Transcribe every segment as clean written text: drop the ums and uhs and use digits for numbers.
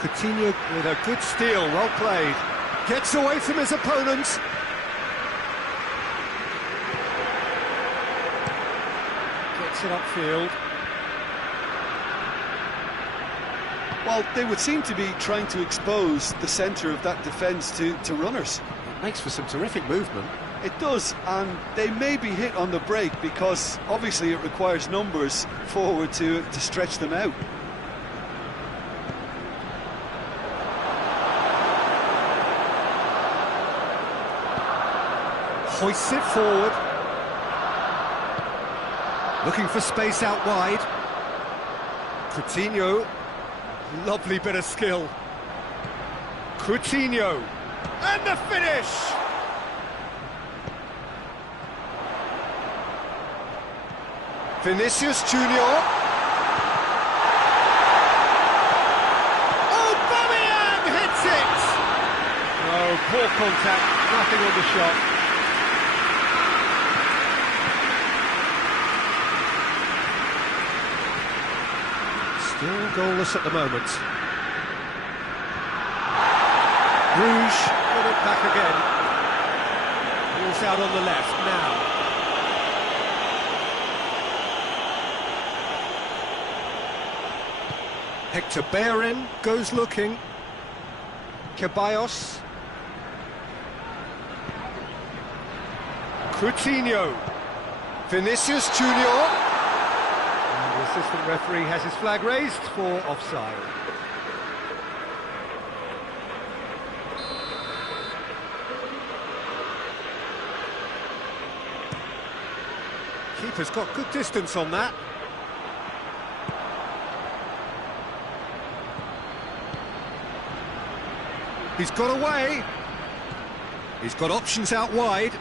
Coutinho with a good steal, well played. Gets away from his opponent. Gets it upfield. Well, they would seem to be trying to expose the centre of that defence to runners. It makes for some terrific movement. It does, and they may be hit on the break because obviously it requires numbers forward to stretch them out. Hoists it forward. Looking for space out wide. Coutinho. Lovely bit of skill. Coutinho. And the finish! Vinicius Junior. Aubameyang hits it! No, poor contact, nothing on the shot. Still goalless at the moment. Bruges got it back again. Ball's out on the left now. Hector Bellerin goes looking. Ceballos. Coutinho. Vinicius Junior. The assistant referee has his flag raised for offside. Keeper's got good distance on that. He's got away. He's got options out wide.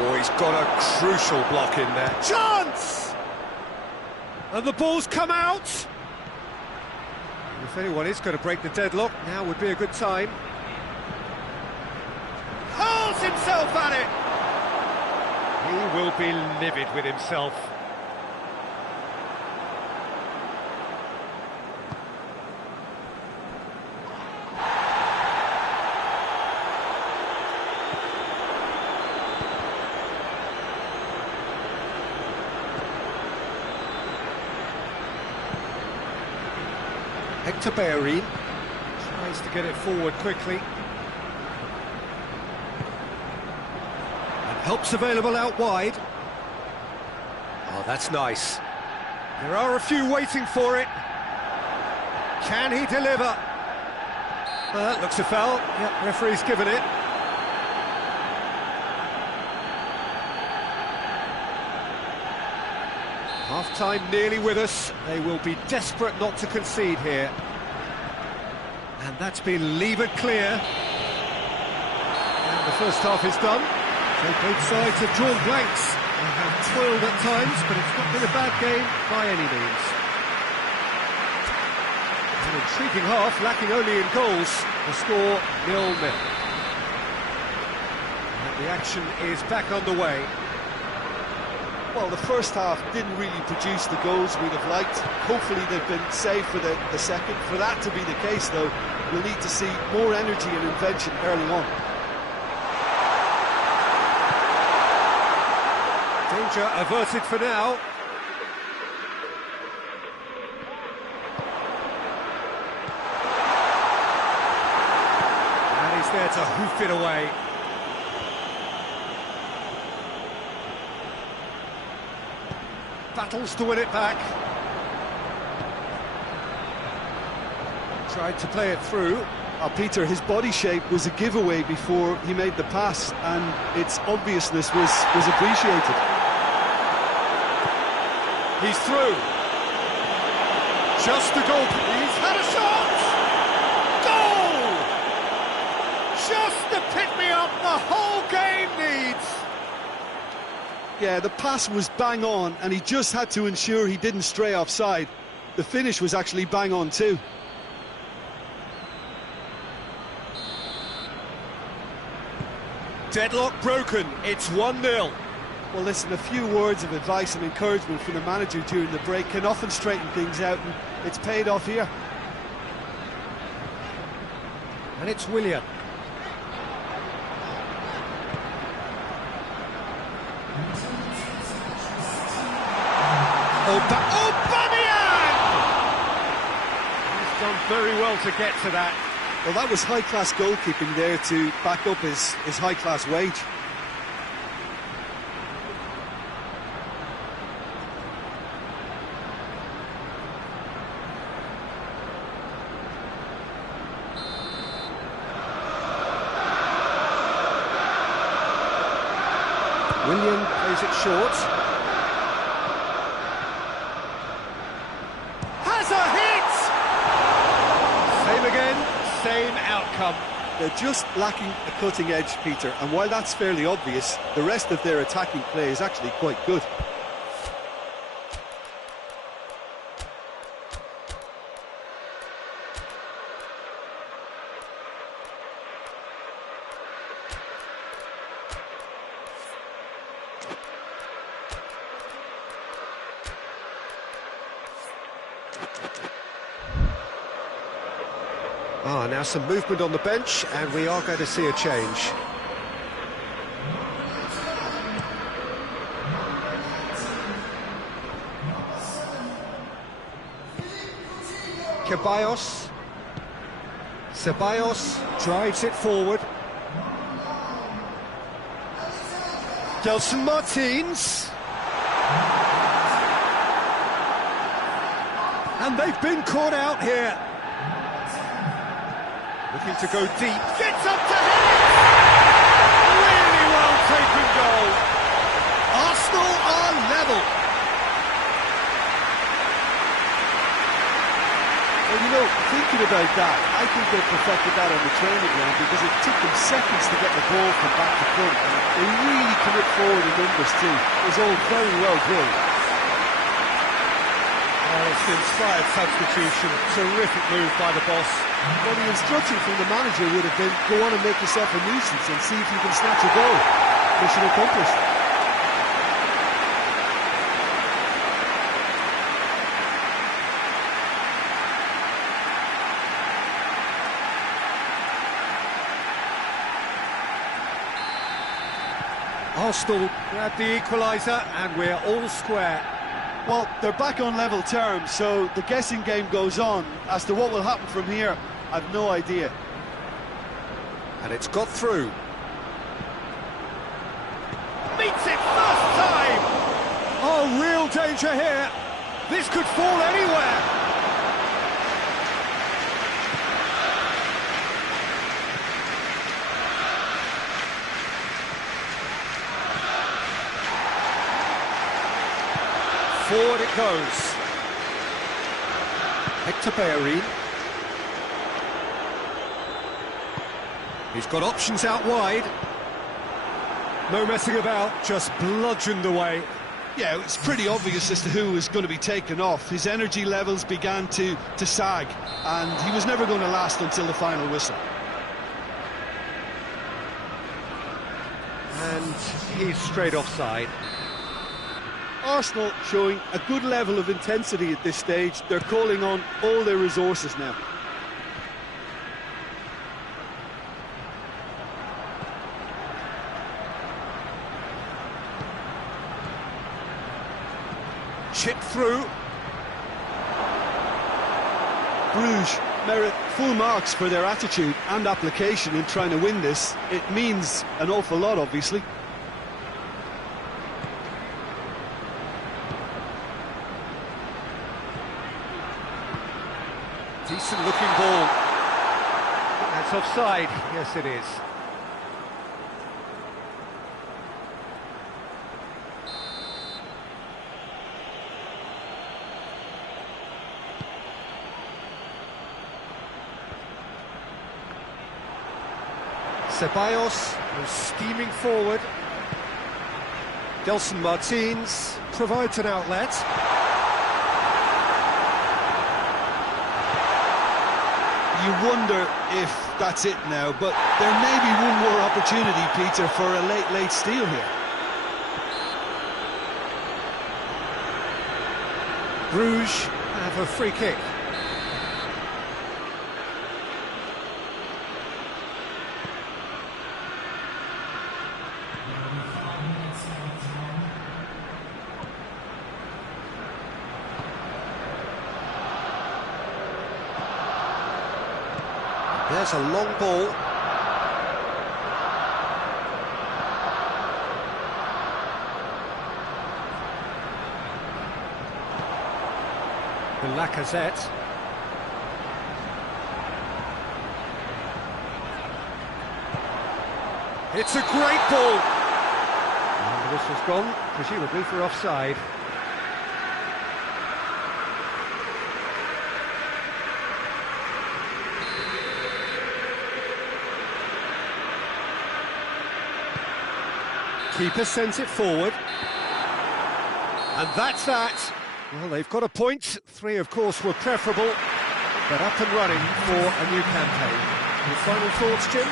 Oh, he's got a crucial block in there. Chance! And the ball's come out. If anyone is going to break the deadlock, now would be a good time. Hurls himself at it. He will be livid with himself. Hector Bellerin tries to get it forward quickly. And help's available out wide. Oh, that's nice. There are a few waiting for it. Can he deliver? Well, that looks a foul. Yep, referee's given it. Half-time nearly with us. They will be desperate not to concede here. And that's been levered clear. And the first half is done. So both sides have drawn blanks. They have toiled at times, but it's not been a bad game by any means. An intriguing half, lacking only in goals. The score 0-0. And the action is back underway. Well, the first half didn't really produce the goals we'd have liked. Hopefully they've been saved for the second. For that to be the case, though, we'll need to see more energy and invention early on. Danger averted for now. And he's there to hoof it away. Battles to win it back. Tried to play it through. Peter, his body shape was a giveaway before he made the pass, and its obviousness was appreciated. He's through. Just the goal. He's had a shot! Goal! Just the pick-me-up the whole game needs. Yeah, the pass was bang on, and he just had to ensure he didn't stray offside. The finish was actually bang on too. Deadlock broken, it's 1-0. Well, listen, a few words of advice and encouragement from the manager during the break can often straighten things out, and it's paid off here. And it's Willian. Aubameyang! He's done very well to get to that. Well, that was high-class goalkeeping there to back up his high-class wage. Willian plays it short. Has a hit! Same again, same outcome. They're just lacking a cutting edge, Peter, and while that's fairly obvious, the rest of their attacking play is actually quite good. Now some movement on the bench, and we are going to see a change. Ceballos drives it forward. Gelson Martins. And they've been caught out here. Looking to go deep. Gets up to hit! Really well taken goal. Arsenal are level. Well, you know, thinking about that, I think they perfected that on the training ground because it took them seconds to get the ball from back to front. They really commit forward in numbers too. It was all very well drilled. It's an inspired substitution. Terrific move by the boss. Well, the instruction from the manager would have been, go on and make yourself a nuisance and see if you can snatch a goal. Mission accomplished. Arsenal grab the equaliser and we're all square. Well, they're back on level terms, so the guessing game goes on. As to what will happen from here, I've no idea. And it's got through. Meets it first time! Oh, real danger here. This could fall anywhere. Forward it goes. Hector Bellerin. He's got options out wide. No messing about, just bludgeoned away. Yeah, it's pretty obvious as to who was going to be taken off. His energy levels began to sag, and he was never going to last until the final whistle. And he's straight offside. Arsenal showing a good level of intensity at this stage. They're calling on all their resources now. Chip through. Bruges merit full marks for their attitude and application in trying to win this. It means an awful lot, obviously. Decent looking ball. That's offside. Yes, it is. Ceballos was steaming forward. Gelson Martins provides an outlet. You wonder if that's it now, but there may be one more opportunity, Peter, for a late steal here. Bruges have a free kick. There's a long ball. Lacazette. It's a great ball. And the whistle's gone, presumably for offside. Keeper sends it forward. And that's that. Well, they've got a point. 3, of course, were preferable, but up and running for a new campaign. Your final thoughts, Jim?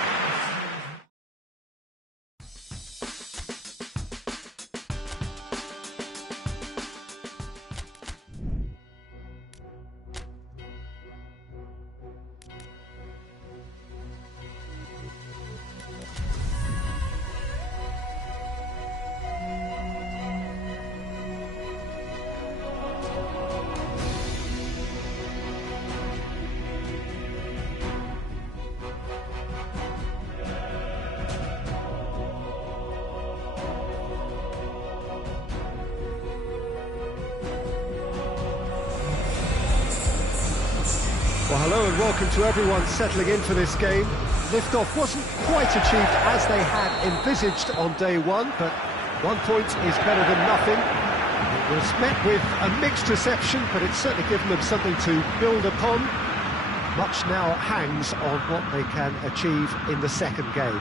Well, hello and welcome to everyone settling in for this game. Liftoff wasn't quite achieved as they had envisaged on day one, but 1 point is better than nothing. It was met with a mixed reception, but it's certainly given them something to build upon. Much now hangs on what they can achieve in the second game.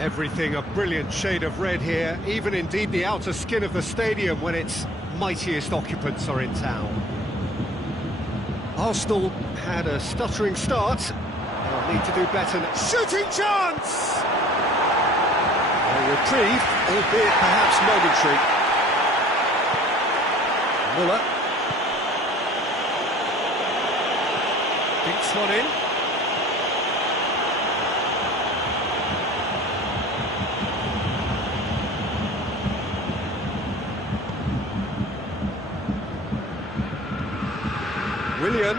Everything a brilliant shade of red here, even indeed the outer skin of the stadium when its mightiest occupants are in town. Arsenal had a stuttering start. They'll need to do better. Shooting chance! A reprieve, albeit perhaps momentary. Muller. Dinks one in. Willian.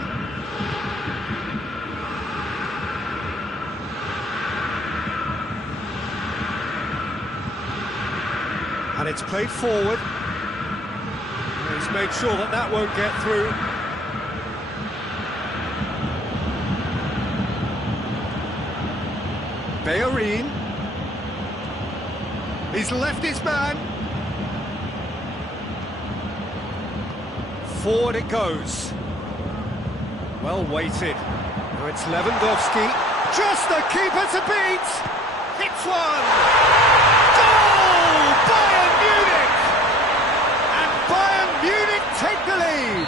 And it's played forward. And he's made sure that that won't get through. Bellerin. He's left his man. Forward it goes. Well weighted. Now it's Lewandowski. Just the keeper to beat! Hits one! Goal! Bayern Munich! And Bayern Munich take the lead!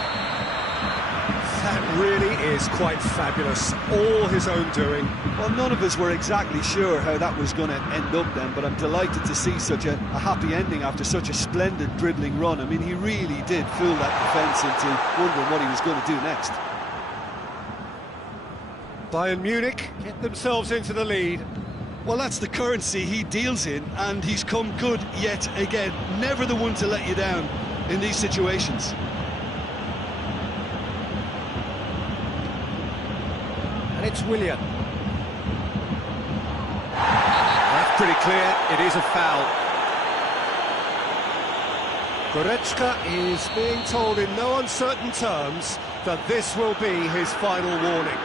That really is quite fabulous. All his own doing. Well, none of us were exactly sure how that was going to end up then, but I'm delighted to see such a happy ending after such a splendid dribbling run. I mean, he really did fool that defence into wondering what he was going to do next. Bayern Munich get themselves into the lead. Well, that's the currency he deals in, and he's come good yet again. Never the one to let you down in these situations. And it's Willian. That's pretty clear, it is a foul. Goretzka is being told in no uncertain terms that this will be his final warning.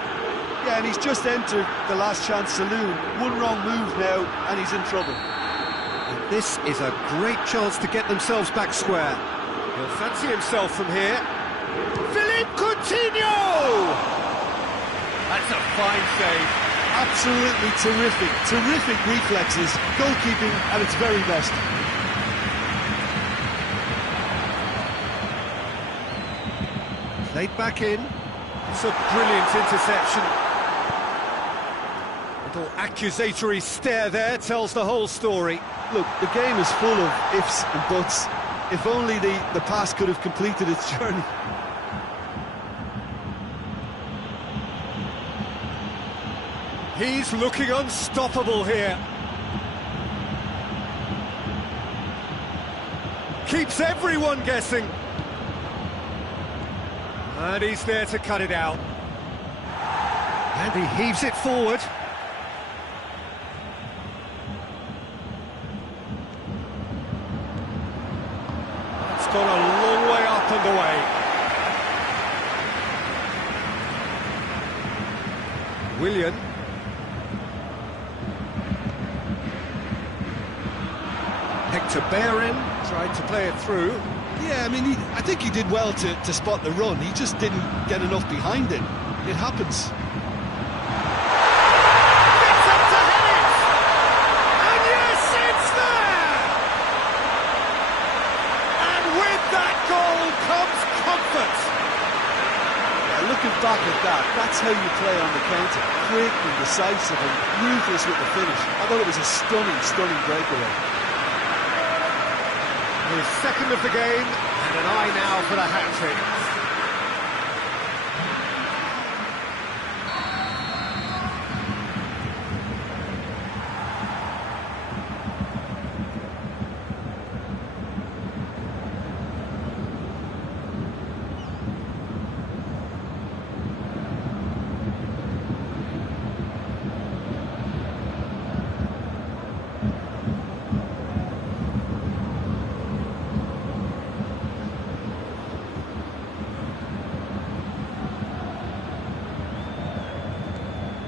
Yeah, and he's just entered the last chance saloon. One wrong move now, and he's in trouble. And this is a great chance to get themselves back square. He'll fancy himself from here. Philippe Coutinho! That's a fine save. Absolutely terrific, terrific reflexes. Goalkeeping at its very best. Played back in. It's a brilliant interception. Little accusatory stare there tells the whole story. Look, the game is full of ifs and buts. If only the pass could have completed its journey. He's looking unstoppable here. Keeps everyone guessing. And he's there to cut it out. And he heaves it forward. It's gone a long way up and away. Willian. Hector Bellerin tried to play it through. Yeah, I mean, I think he did well to spot the run. He just didn't get enough behind it. It happens. Gets up to hit it! And yes, it's there! And with that goal comes comfort. Yeah, looking back at that, that's how you play on the counter. Quick and decisive and ruthless with the finish. I thought it was a stunning, stunning breakaway. His second of the game, and an eye now for the hat-trick.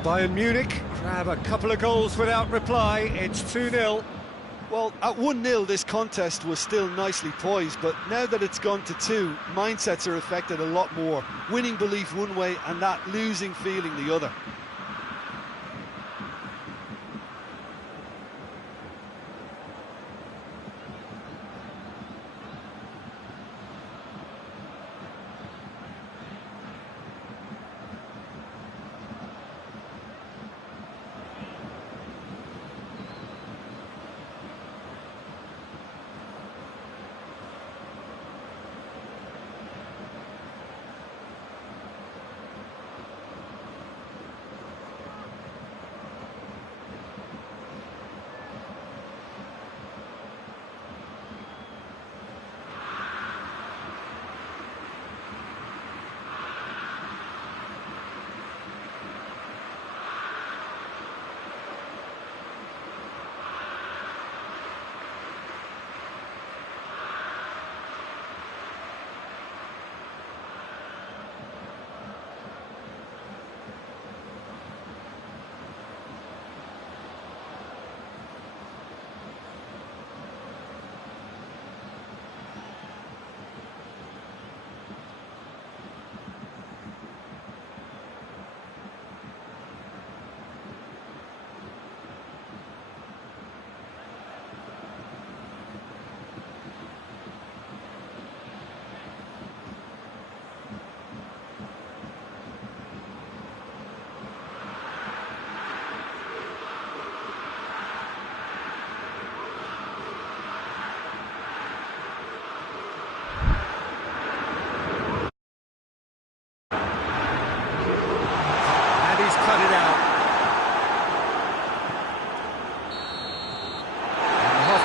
Bayern Munich grab a couple of goals without reply. It's 2-0. Well, at 1-0 this contest was still nicely poised, but now that it's gone to 2, mindsets are affected a lot more. Winning belief one way and that losing feeling the other.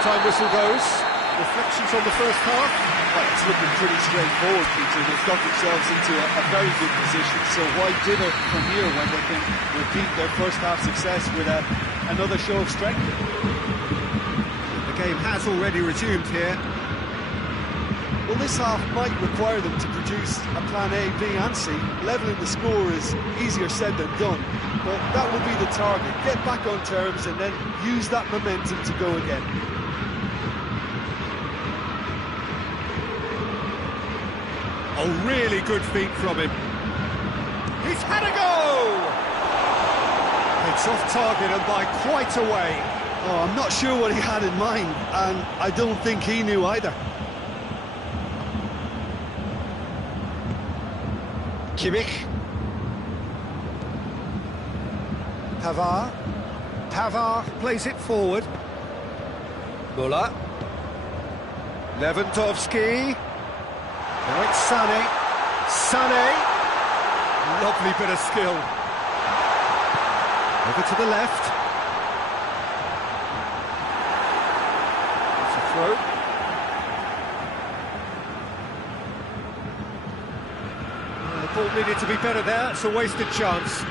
Time whistle goes. Reflections on the first half. Well, it's looking pretty straightforward, Peter. They've got themselves into a very good position, so why dither from here when they can repeat their first half success with another show of strength? The game has already resumed here. Well, this half might require them to produce a plan A, B and C. Levelling the score is easier said than done, but that will be the target. Get back on terms and then use that momentum to go again. A really good feat from him. He's had a go! It's off target and by quite a way. Oh, I'm not sure what he had in mind, and I don't think he knew either. Kimmich. Pavard. Pavard plays it forward. Muller. Lewandowski. Now it's Sané. Sané. Lovely bit of skill. Over to the left. It's a throw. The ball needed to be better there. It's a wasted chance.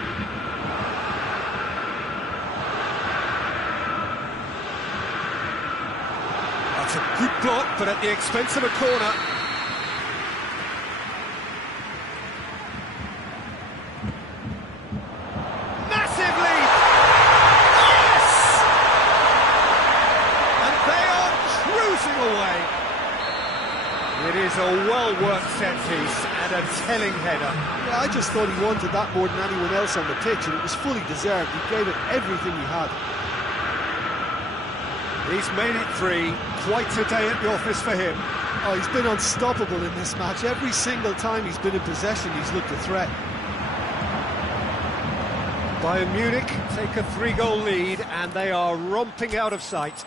That's a good block, but at the expense of a corner. Massive lead! Yes! And they are cruising away. It is a well-worked set piece and a telling header. Yeah, I just thought he wanted that more than anyone else on the pitch, and it was fully deserved. He gave it everything he had. He's made it 3. Quite a day at the office for him. Oh, he's been unstoppable in this match. Every single time he's been in possession, he's looked a threat. Bayern Munich take a 3-goal lead and they are romping out of sight.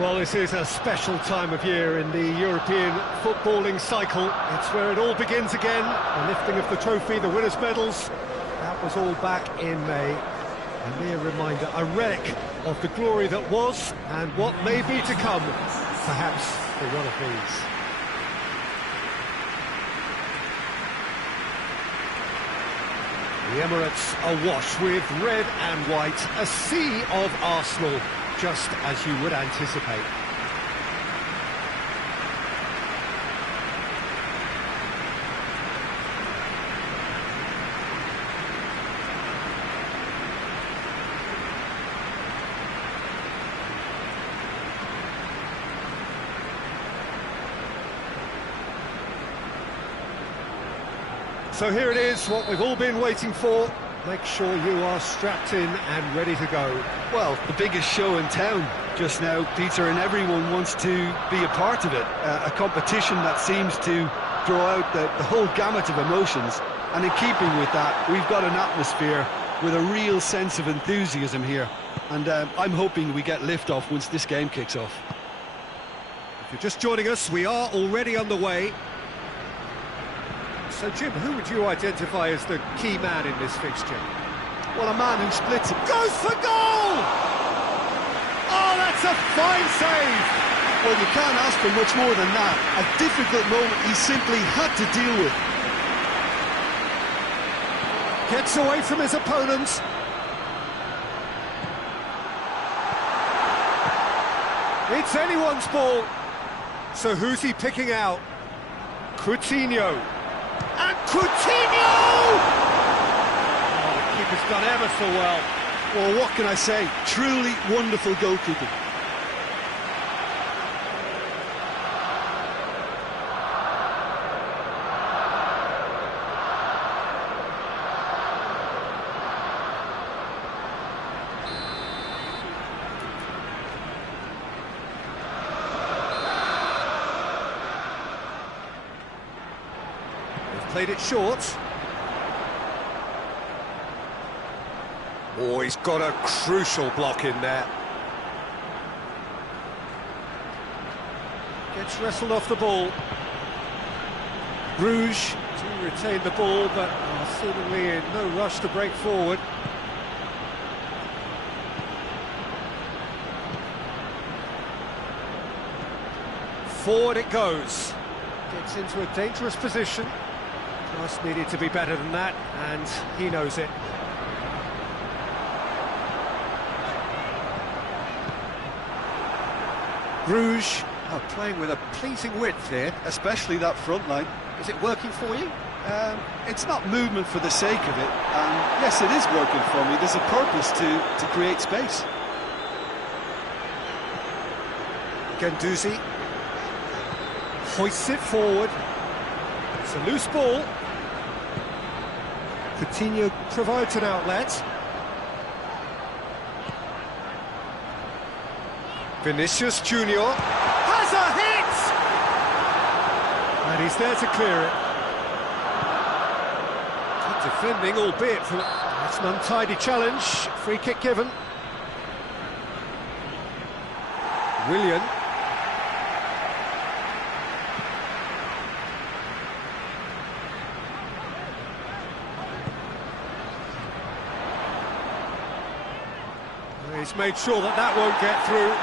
Well, this is a special time of year in the European footballing cycle. It's where it all begins again. The lifting of the trophy, the winners' medals. That was all back in May. A mere reminder, a relic of the glory that was and what may be to come, perhaps for one of these. The Emirates awash with red and white, a sea of Arsenal, just as you would anticipate. So here it is, what we've all been waiting for. Make sure you are strapped in and ready to go. Well, the biggest show in town just now, Peter, and everyone wants to be a part of it. A competition that seems to draw out the whole gamut of emotions. And in keeping with that, we've got an atmosphere with a real sense of enthusiasm here. And I'm hoping we get lift-off once this game kicks off. If you're just joining us, we are already underway. So, Jim, who would you identify as the key man in this fixture? Well, a man who splits it. Goes for goal! Oh, that's a fine save! Well, you can't ask for much more than that. A difficult moment he simply had to deal with. Gets away from his opponents. It's anyone's ball. So who's he picking out? Coutinho. And Coutinho! Oh, the keeper's done ever so well. Well, what can I say? Truly wonderful goalkeeping. Played it short. Oh, he's got a crucial block in there. Gets wrestled off the ball. Bruges to retain the ball, but are seemingly in no rush to break forward. Forward it goes. Gets into a dangerous position. Pass needed to be better than that, and he knows it. Bruges are playing with a pleasing width here. Especially that front line. Is it working for you? It's not movement for the sake of it. Yes, it is working for me. There's a purpose to create space. Guendouzi hoists it forward. It's a loose ball. Coutinho provides an outlet. Vinicius Junior has a hit! And he's there to clear it. Good defending, albeit from... It's an untidy challenge. Free kick given. Willian. He's made sure that won't get through.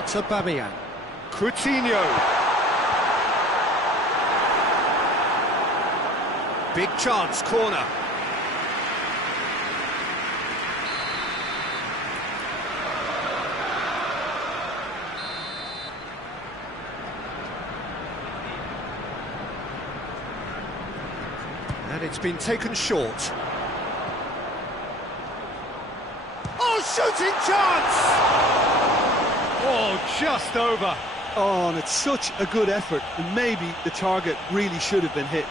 It's Aubameyang. Coutinho. Big chance, corner. And it's been taken short. Oh, shooting chance! Oh, just over. Oh, and it's such a good effort, and maybe the target really should have been hit.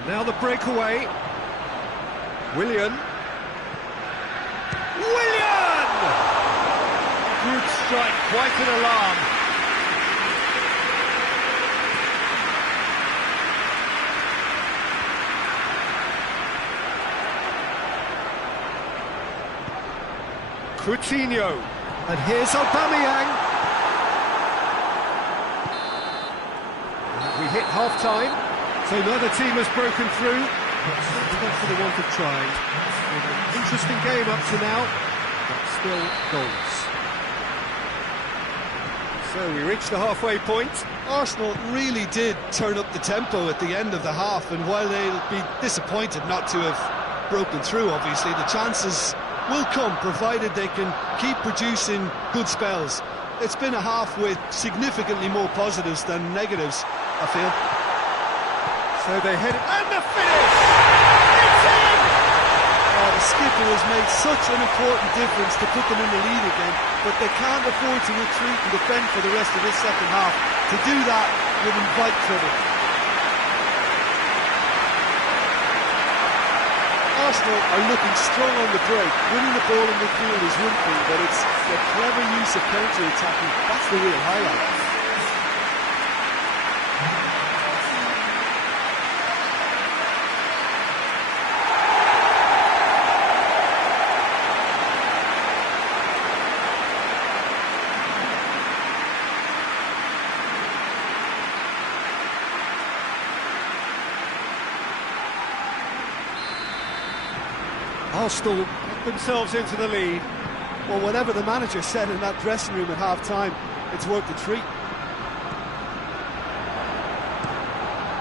And now the breakaway. Willian. Good strike, quite an alarm. Coutinho. And here's Aubameyang. And we hit half-time, so neither team has broken through. But not for the want of trying. An interesting game up to now, but still goals. So we reached the halfway point. Arsenal really did turn up the tempo at the end of the half, and while they'll be disappointed not to have broken through, obviously, the chances will come, provided they can keep producing good spells. It's been a half with significantly more positives than negatives, I feel. So they head... And the finish! It's in! Oh, the skipper has made such an important difference to put them in the lead again, but they can't afford to retreat and defend for the rest of this second half. To do that would invite trouble. Arsenal are looking strong on the break. Winning the ball in midfield is one thing, but it's the clever use of counter-attacking. That's the real highlight. Arsenal get themselves into the lead. Well, whatever the manager said in that dressing room at half-time, it's worth the treat.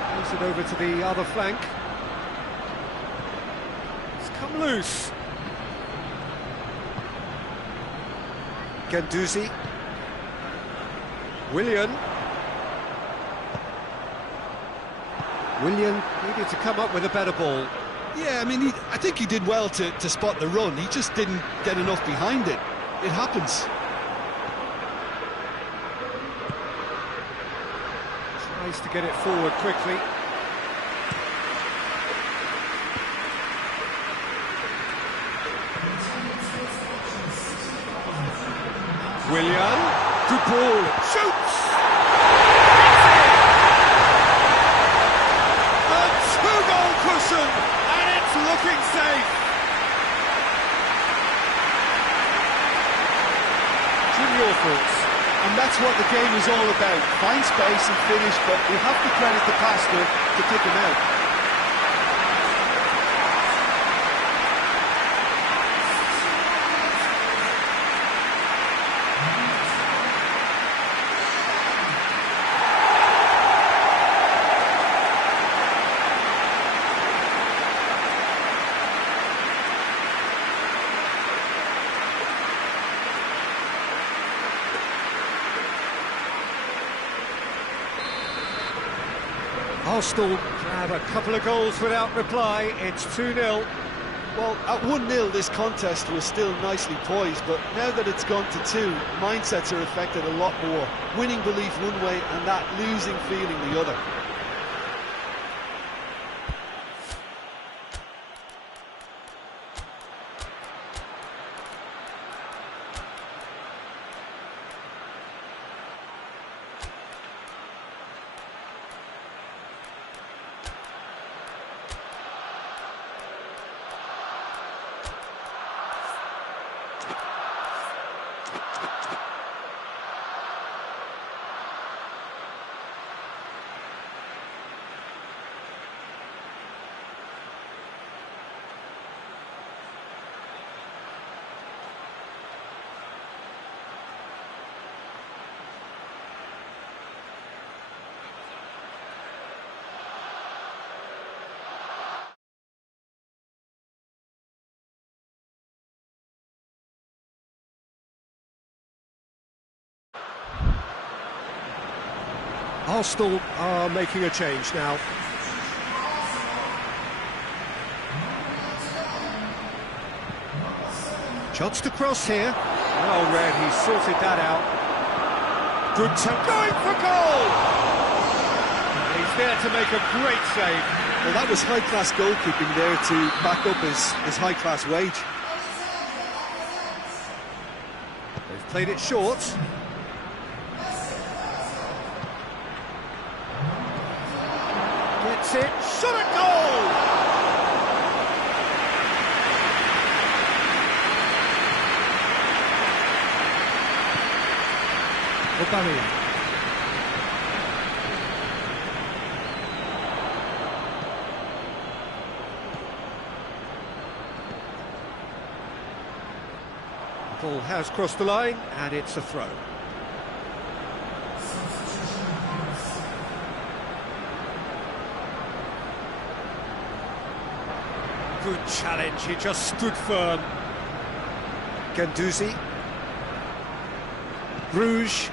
Pass it over to the other flank. It's come loose. Guendouzi. Willian needed to come up with a better ball. Yeah, I mean, I think he did well to spot the run. He just didn't get enough behind it. It happens. Tries to get it forward quickly. Willian, good ball, shoots! A two-goal cushion, and it's looking safe. Jim, your thoughts? And that's what the game is all about. Find space and finish, but we have to credit the passer to pick him out. Arsenal grab a couple of goals without reply. It's 2-0. Well, at 1-0 this contest was still nicely poised, but now that it's gone to 2, mindsets are affected a lot more. Winning belief one way and that losing feeling the other. Arsenal are making a change now. Chance to cross here. Well read, he sorted that out. Good time, going for goal! He's there to make a great save. Well, that was high-class goalkeeping there to back up his high-class wage. They've played it short. Gets it, shot at goal! Aubameyang. The ball has crossed the line, and it's a throw. Good challenge, he just stood firm. Guendouzi. Bruges,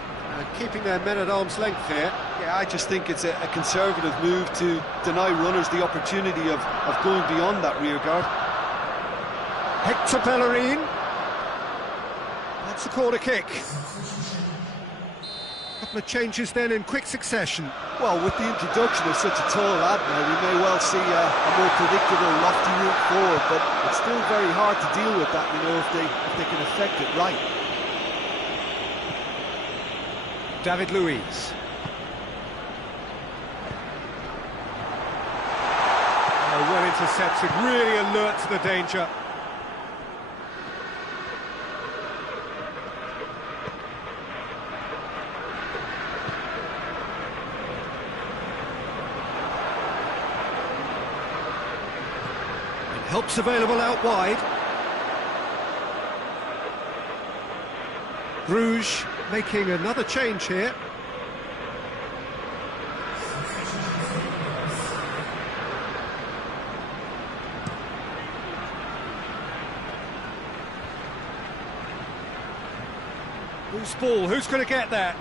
keeping their men at arm's length here. Yeah, I just think it's a conservative move to deny runners the opportunity of going beyond that rear guard. Hector Bellerin. That's a corner kick. Couple of changes then in quick succession. Well, with the introduction of such a tall lad now, we may well see a more predictable, lofty route forward, but it's still very hard to deal with that, you know, if they can effect it right. David Luiz. Oh, well intercepted, really alert to the danger. Help's available out wide. Bruges making another change here. Loose ball, who's going to get that?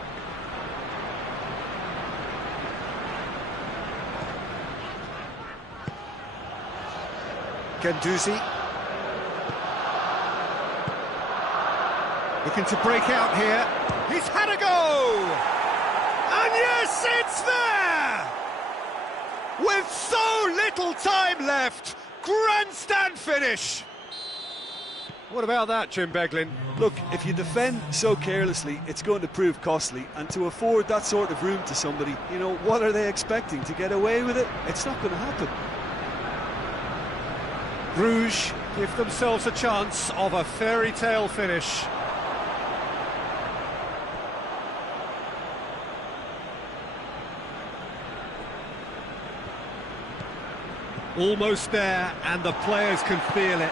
Guendouzi. Looking to break out here. He's had a go! And yes, it's there! With so little time left, grandstand finish! What about that, Jim Beglin? Look, if you defend so carelessly, it's going to prove costly, and to afford that sort of room to somebody, you know, what are they expecting? To get away with it? It's not going to happen. Bruges give themselves a chance of a fairy tale finish. Almost there, and the players can feel it.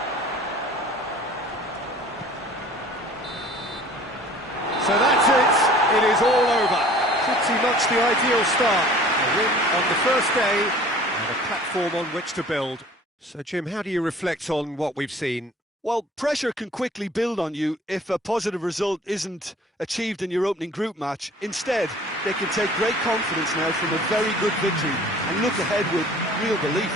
So that's it. It is all over. Pretty much the ideal start. A win on the first day and a platform on which to build. So, Jim, how do you reflect on what we've seen? Well, pressure can quickly build on you if a positive result isn't achieved in your opening group match. Instead, they can take great confidence now from a very good victory and look ahead with real belief.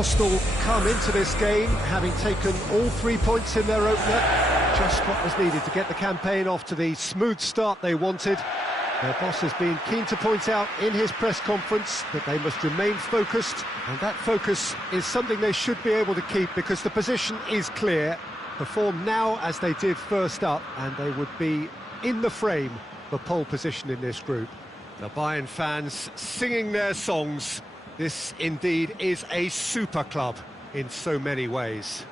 Arsenal come into this game having taken all 3 points in their opener. Just what was needed to get the campaign off to the smooth start they wanted. Their boss has been keen to point out in his press conference that they must remain focused, and that focus is something they should be able to keep because the position is clear. Perform now as they did first up, and they would be in the frame for pole position in this group. The Bayern fans singing their songs. This indeed is a super club in so many ways.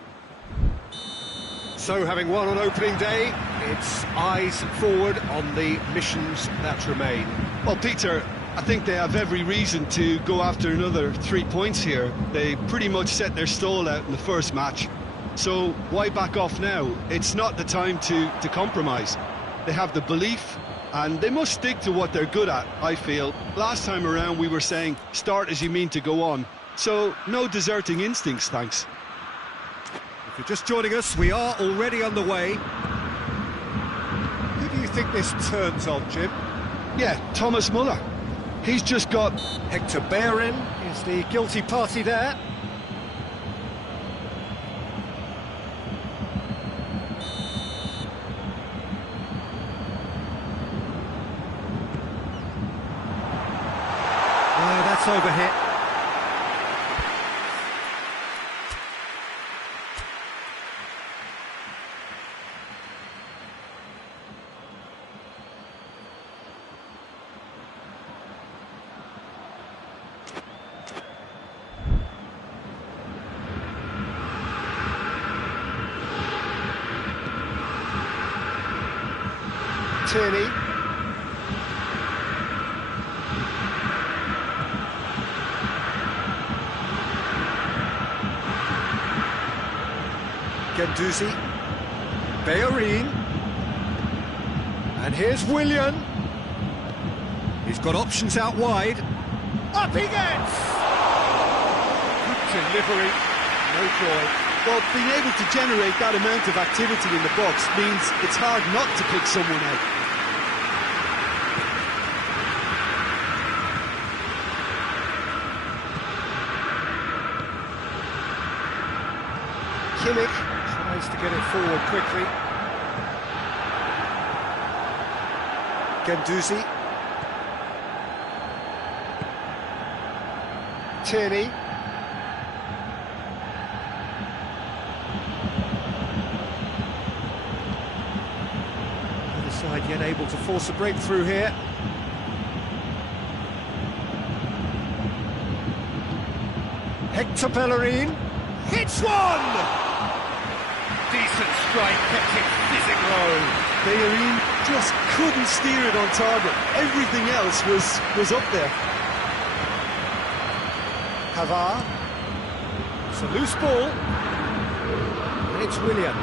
So, having won on opening day, it's eyes forward on the missions that remain. Well, Peter, I think they have every reason to go after another 3 points here. They pretty much set their stall out in the first match. So why back off now? It's not the time to compromise. They have the belief, and they must stick to what they're good at, I feel. Last time around we were saying, start as you mean to go on. So no deserting instincts, thanks. If you're just joining us, we are already underway. Who do you think this turns on, Jim? Yeah, Thomas Muller. He's just got... Hector Bellerin is the guilty party there. That's overhit. Tierney. Guendouzi. Bellerin. And here's Willian. He's got options out wide. Up he gets! Good delivery. No joy. Well, being able to generate that amount of activity in the box means it's hard not to pick someone out. Kimmich tries to get it forward quickly. Guendouzi. Tierney. Other side yet able to force a breakthrough here. Hector Bellerin hits one! Decent strike, kept it fizzing low. Bellerin just couldn't steer it on target. Everything else was up there. Pavard. It's a loose ball. And it's Willian.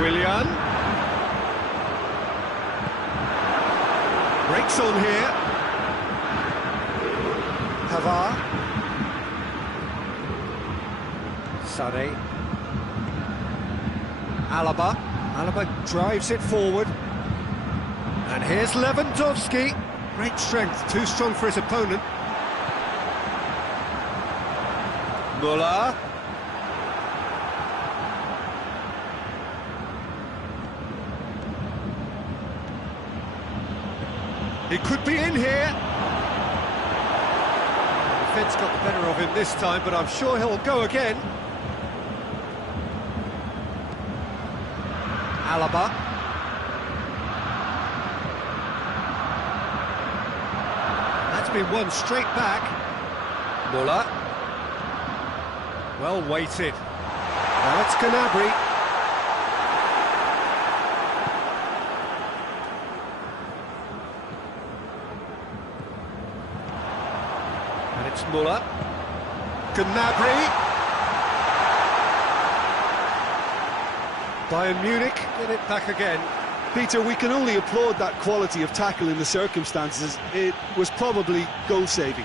Willian. Breaks on here. Pavard. Sané. Alaba drives it forward. And here's Lewandowski. Great strength, too strong for his opponent. Muller. He could be in here. The defence got the better of him this time, but I'm sure he'll go again. Alaba. That's been won straight back. Muller. Well weighted. Now it's Gnabry. And it's Muller. Gnabry. Bayern Munich get it back again. Peter, we can only applaud that quality of tackle in the circumstances. It was probably goal-saving.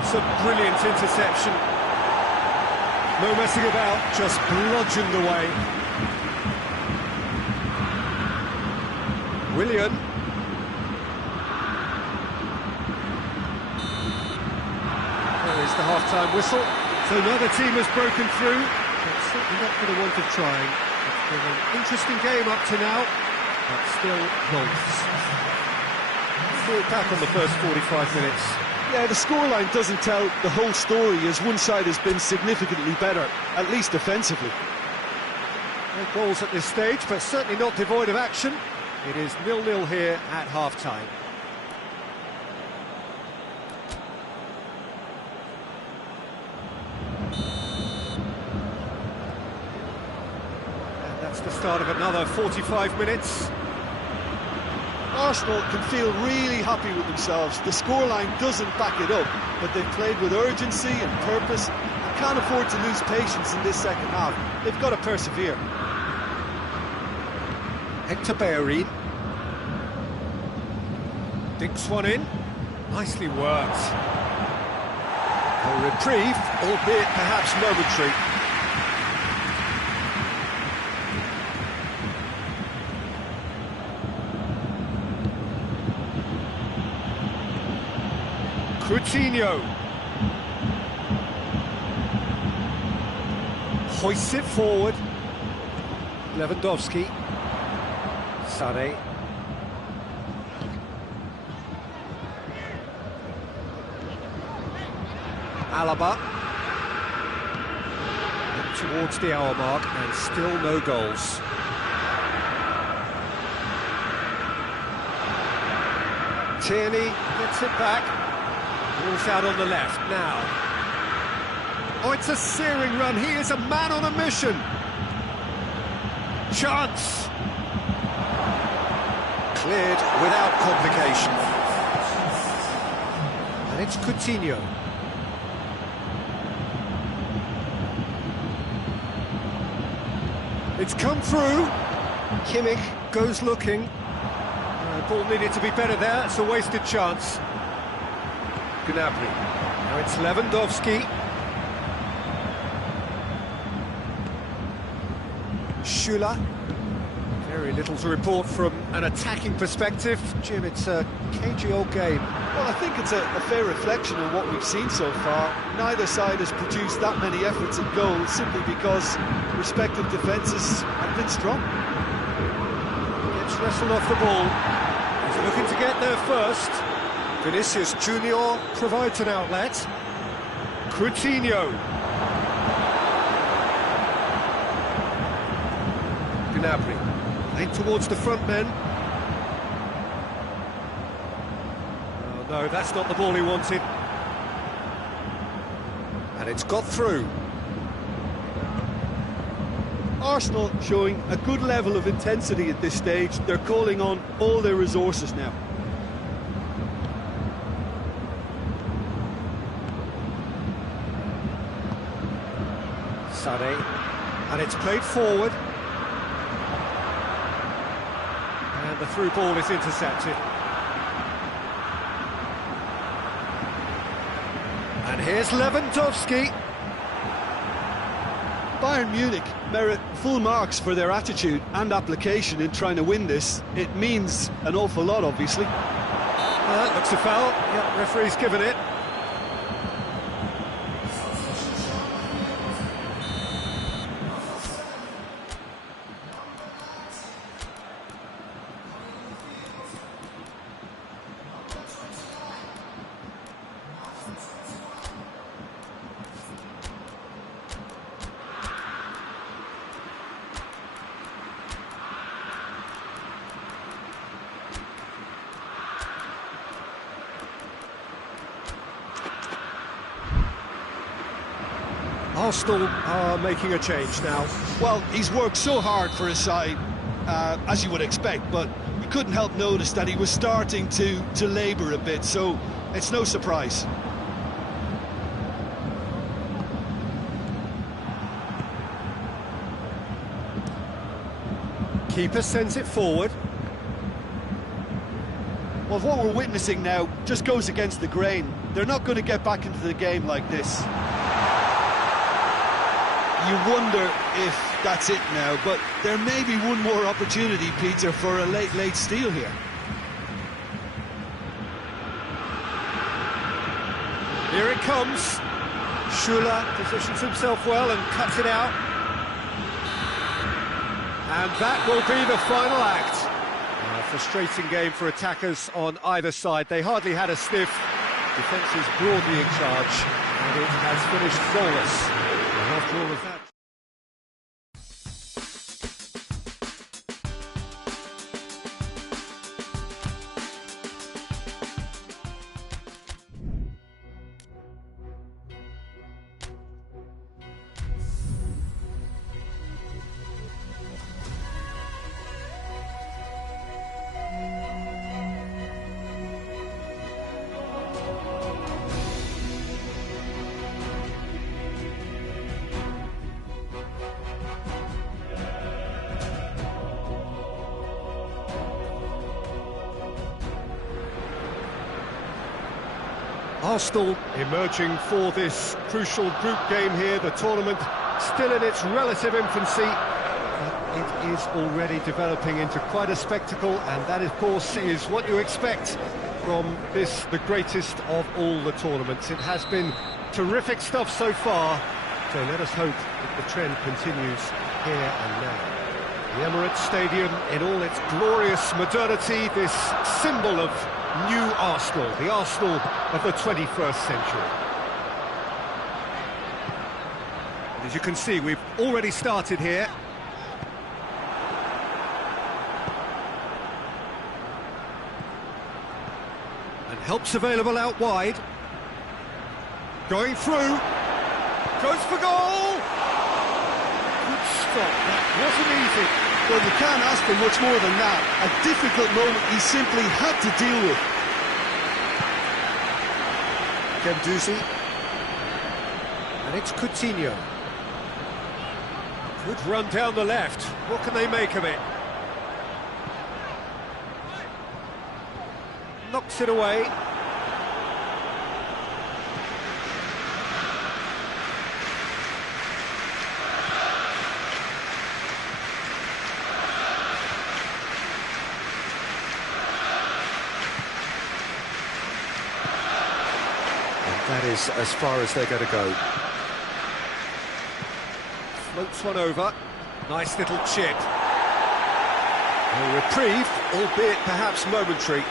It's a brilliant interception. No messing about, just bludgeoned away. Willian. half-time whistle. So neither team has broken through, but certainly not for the want of trying. It's been an interesting game up to now, but still goals. Thought back on the first 45 minutes. Yeah, the scoreline doesn't tell the whole story, as one side has been significantly better, at least defensively. No goals at this stage, but certainly not devoid of action. It is 0-0 here at half-time. And that's the start of another 45 minutes. Arsenal can feel really happy with themselves. The scoreline doesn't back it up, but they've played with urgency and purpose and can't afford to lose patience in this second half. They've got to persevere. Hector Bellerin dinks one in. Nicely worked. A reprieve, albeit perhaps momentary. Coutinho hoists it forward. Lewandowski. Sané. Alaba. Up towards the hour mark and still no goals. Tierney gets it back. Ball's out on the left now. Oh, it's a searing run. He is a man on a mission. Chance. Cleared without complication. And it's Coutinho. It's come through. Kimmich goes looking. Ball needed to be better there. It's a wasted chance. Gnabry. Now it's Lewandowski. Schüller. Very little to report from an attacking perspective. Jim, it's a cagey old game. Well, I think it's a fair reflection of what we've seen so far. Neither side has produced that many efforts at goal simply because respective defences have been strong. Gets wrestled off the ball. He's looking to get there first. Vinicius Junior provides an outlet. Coutinho. Gnabry. Playing towards the front men. Oh no, that's not the ball he wanted. And it's got through. Arsenal showing a good level of intensity at this stage. They're calling on all their resources now. Sané. And it's played forward. And the through ball is intercepted. And here's Lewandowski. Bayern Munich merit full marks for their attitude and application in trying to win this. It means an awful lot, obviously. That looks a foul. Yep, referee's given it. Arsenal are making a change now. Well, he's worked so hard for his side, as you would expect, but you couldn't help notice that he was starting to labour a bit, so it's no surprise. Keeper sends it forward. Well, what we're witnessing now just goes against the grain. They're not going to get back into the game like this. You wonder if that's it now, but there may be one more opportunity, Peter, for a late steal here. Here it comes. Schüller positions himself well and cuts it out. And that will be the final act. A frustrating game for attackers on either side. They hardly had a sniff. Defence is broadly in charge, and it has finished goalless. And after all of that... Arsenal emerging for this crucial group game here, the tournament still in its relative infancy, but it is already developing into quite a spectacle, and that of course is what you expect from this, the greatest of all the tournaments. It has been terrific stuff so far, so let us hope that the trend continues here and now. The Emirates Stadium in all its glorious modernity, this symbol of new Arsenal, the Arsenal of the 21st century. And as you can see, we've already started here. And help's available out wide. Going through. Goes for goal! Good stop, that wasn't easy. Well, you can't ask for much more than that. A difficult moment he simply had to deal with. Gendouzi. And it's Coutinho. Good run down the left. What can they make of it? Knocks it away. That is as far as they're going to go. Floats one over. Nice little chip. A reprieve, albeit perhaps momentary.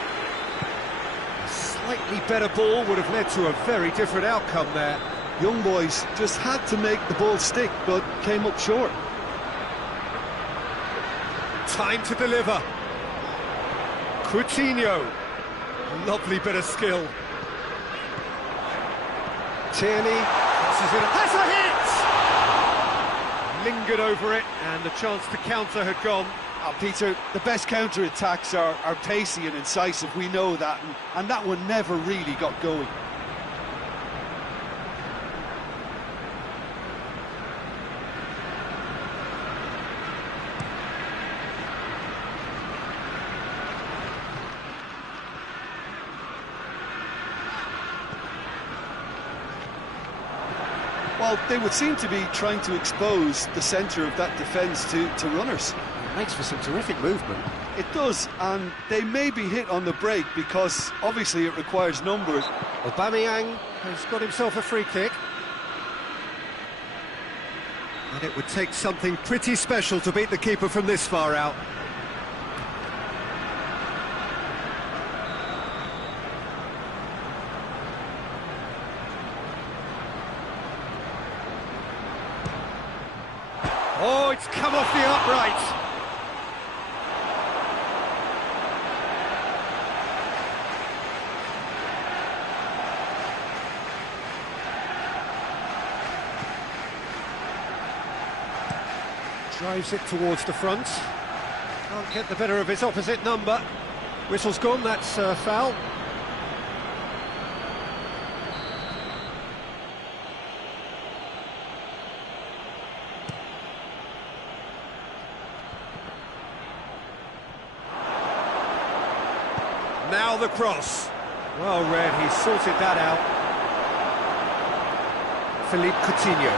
A slightly better ball would have led to a very different outcome there. Young boys just had to make the ball stick, but came up short. Time to deliver. Coutinho. Lovely bit of skill. Tierney crosses it, has a hit! Lingered over it, and the chance to counter had gone. Oh, Peter, the best counter-attacks are pacey and incisive, we know that, and that one never really got going. Well, they would seem to be trying to expose the centre of that defence to runners. It makes for some terrific movement. It does, and they may be hit on the break because obviously it requires numbers. Aubameyang has got himself a free kick. And it would take something pretty special to beat the keeper from this far out. Oh, it's come off the upright. Drives it towards the front. Can't get the better of his opposite number. Whistle's gone, that's foul. Now the cross. Well read, he sorted that out. Philippe Coutinho.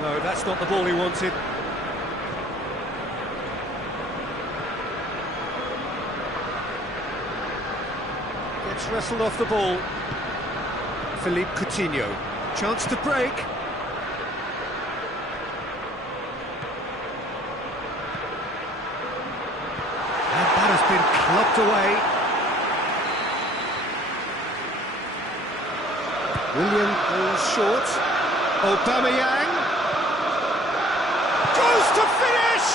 No, that's not the ball he wanted. Gets wrestled off the ball. Philippe Coutinho. Chance to break. And that has been clubbed away. William goes short. Aubameyang goes to finish!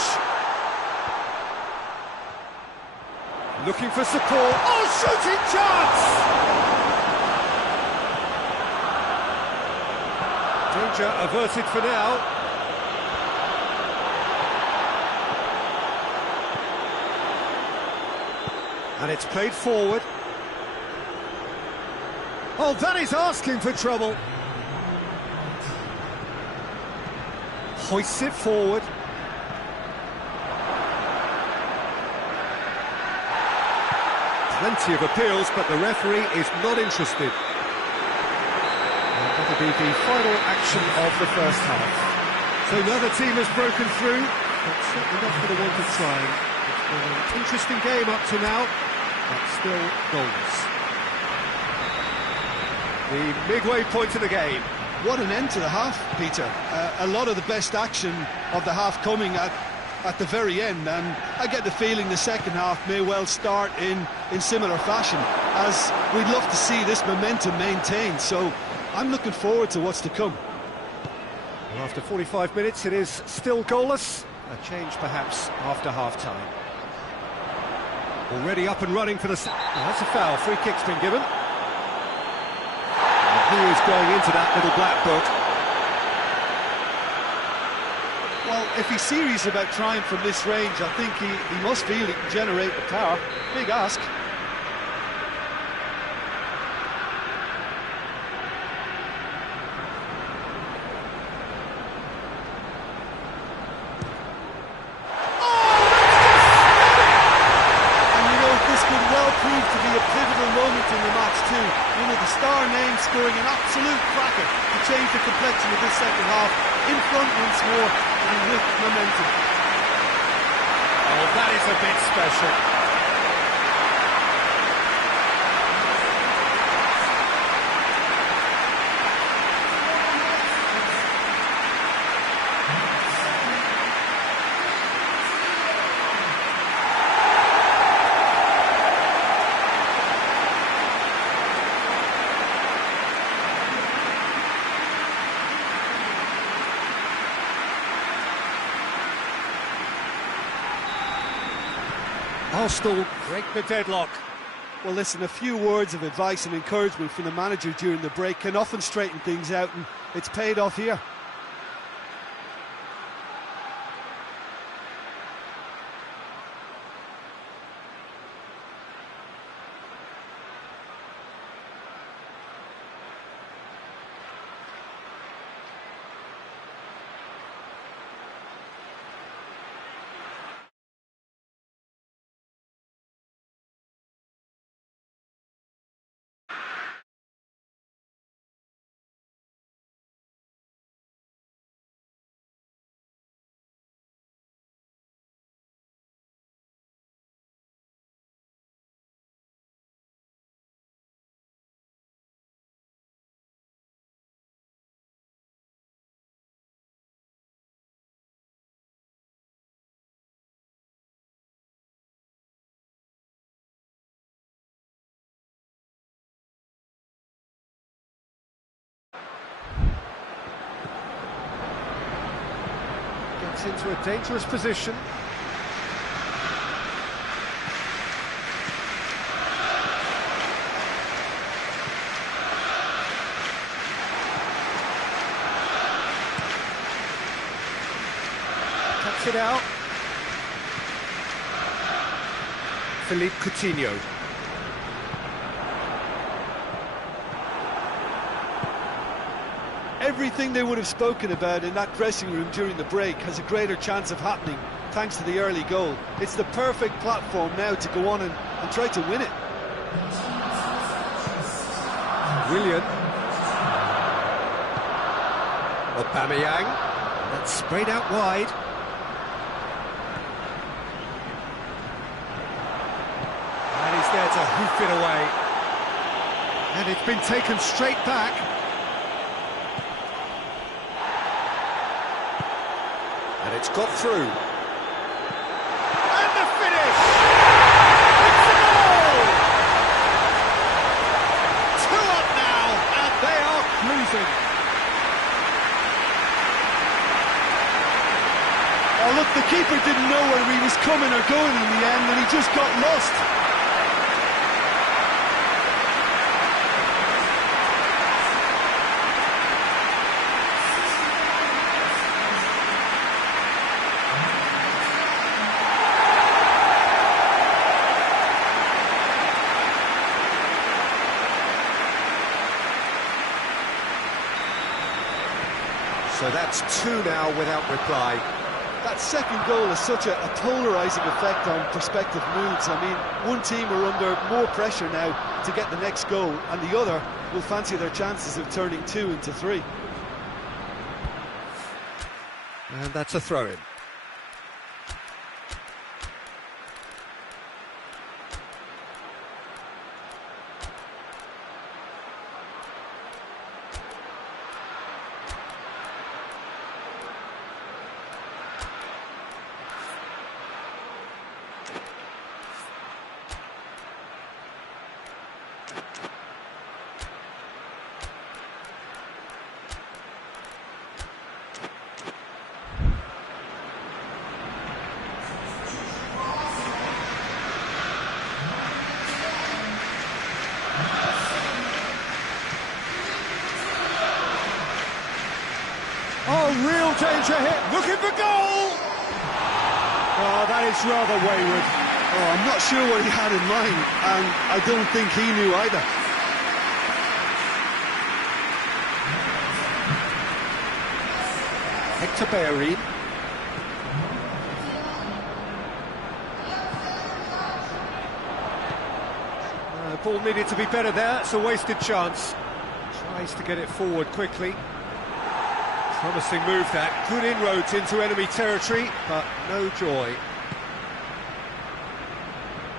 Looking for support. Oh, shooting chance! Danger averted for now. And it's played forward. Oh, that is asking for trouble. Hoists it forward. Plenty of appeals, but the referee is not interested. That'll be the final action of the first half. So another team has broken through, but certainly not for the want of trying. It's been an interesting game up to now, but still goals. The midway point of the game. What an end to the half, Peter. A lot of the best action of the half coming at the very end, and I get the feeling the second half may well start in similar fashion, as we'd love to see this momentum maintained, so I'm looking forward to what's to come. Well, after 45 minutes it is still goalless, a change perhaps after half-time. Already up and running for the... Oh, that's a foul, free kick's been given. And who is going into that little black book? Well, if he's serious about trying from this range, I think he must feel he can generate the power. Big ask. Proved to be a pivotal moment in the match too. One of the star names scoring an absolute cracker to change the complexion of this second half. In front once more and with momentum. Oh, that is a bit special. Arsenal break the deadlock. Well, listen, a few words of advice and encouragement from the manager during the break can often straighten things out, and it's paid off here. Gets into a dangerous position. Cuts it out. Philippe Coutinho. Everything they would have spoken about in that dressing room during the break has a greater chance of happening thanks to the early goal. It's the perfect platform now to go on and try to win it. William. Aubameyang. That's sprayed out wide. And he's there to hoof it away. And it's been taken straight back. And it's got through. And the finish! It's a goal! 2 up now, and they are cruising. Oh, look, the keeper didn't know where he was coming or going in the end, and he just got lost. So that's 2 now without reply. That second goal has such a polarising effect on prospective moods. I mean, one team are under more pressure now to get the next goal, and the other will fancy their chances of turning 2 into 3. And that's a throw-in. Oh, real danger here, looking for goal! Oh, that is rather wayward. Oh, I'm not sure what he had in mind, and I don't think he knew either. Hector Bellerin. The ball needed to be better there, it's a wasted chance. Tries to get it forward quickly. Promising move that, good inroads into enemy territory, but no joy.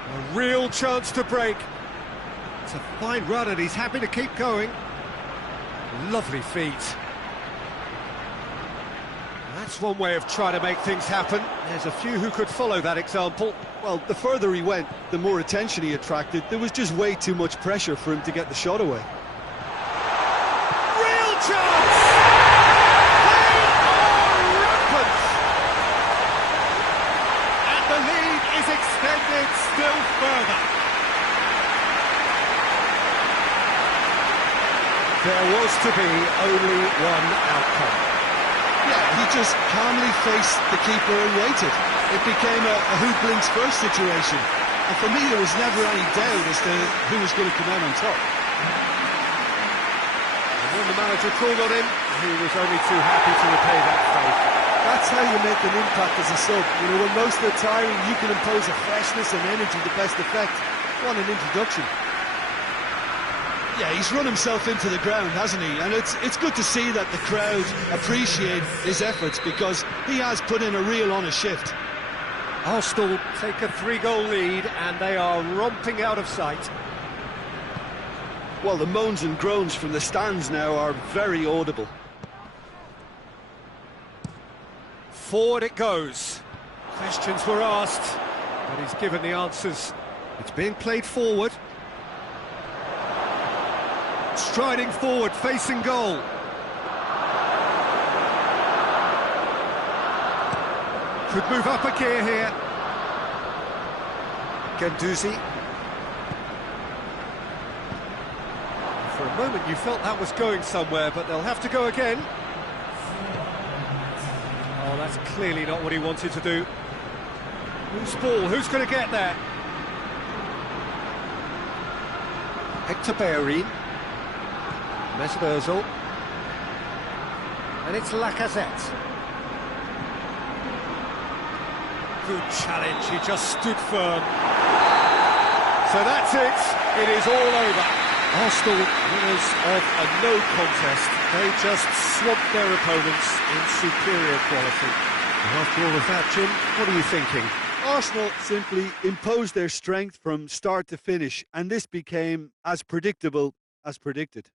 A real chance to break. It's a fine run and he's happy to keep going. Lovely feet. That's one way of trying to make things happen. There's a few who could follow that example. Well, the further he went, the more attention he attracted. There was just way too much pressure for him to get the shot away. Real chance! Extended still further. There was to be only one outcome. Yeah, he just calmly faced the keeper and waited. It became a who blinks first situation. And for me, there was never any doubt as to who was going to come out on top. And when the manager called on him, he was only too happy to repay that faith. That's how you make an impact as a sub. You know, when most are tiring, you can impose a freshness and energy to best effect. What an introduction. Yeah, he's run himself into the ground, hasn't he? And it's good to see that the crowd appreciate his efforts because he has put in a real honest shift. Arsenal take a 3-goal lead and they are romping out of sight. Well, the moans and groans from the stands now are very audible. Forward it goes. Questions were asked, but he's given the answers. It's being played forward. Striding forward, facing goal. Could move up a gear here. Guendouzi. For a moment you felt that was going somewhere, but they'll have to go again. Oh, that's clearly not what he wanted to do. Who's ball? Who's going to get there? Hector Bellerin. Mesut Ozil. And it's Lacazette. Good challenge, he just stood firm. So that's it, it is all over. Arsenal winners of a no contest. They just swamped their opponents in superior quality. And after all of that, Jim, what are you thinking? Arsenal simply imposed their strength from start to finish, and this became as predictable as predicted.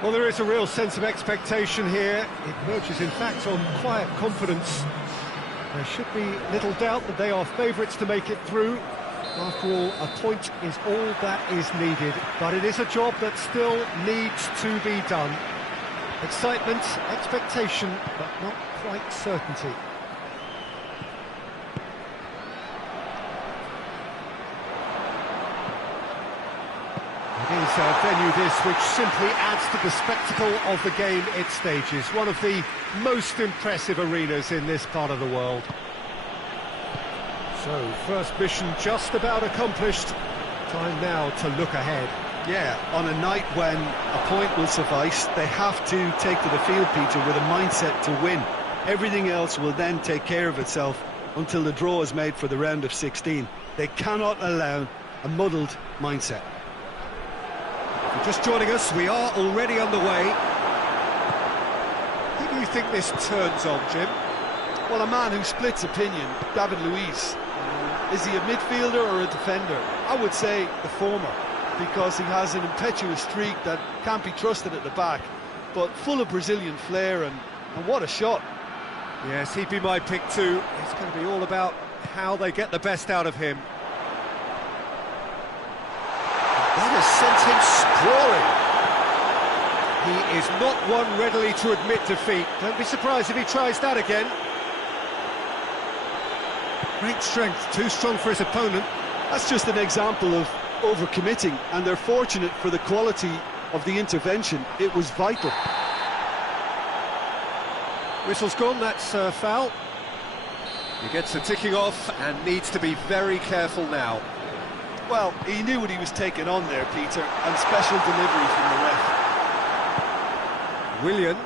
Well, there is a real sense of expectation here. It verges, in fact, on quiet confidence. There should be little doubt that they are favourites to make it through. After all, a point is all that is needed, but it is a job that still needs to be done. Excitement, expectation, but not quite certainty. It is a venue this which simply adds to the spectacle of the game it stages. One of the most impressive arenas in this part of the world. So, first mission just about accomplished. Time now to look ahead. Yeah, on a night when a point will suffice, they have to take to the field, Peter, with a mindset to win. Everything else will then take care of itself until the draw is made for the round of 16. They cannot allow a muddled mindset. If you're just joining us, we are already underway. Who do you think this turns on, Jim? Well, a man who splits opinion, David Luiz. Is he a midfielder or a defender? I would say the former, because he has an impetuous streak that can't be trusted at the back, but full of Brazilian flair, and what a shot. Yes, he'd be my pick too. It's going to be all about how they get the best out of him. That has sent him sprawling. He is not one readily to admit defeat. Don't be surprised if he tries that again. Great strength, too strong for his opponent. That's just an example of overcommitting, and they're fortunate for the quality of the intervention. It was vital. Whistle's gone, that's foul. He gets the ticking off and needs to be very careful now. Well, he knew what he was taking on there, Peter, and special delivery from the ref. Willian.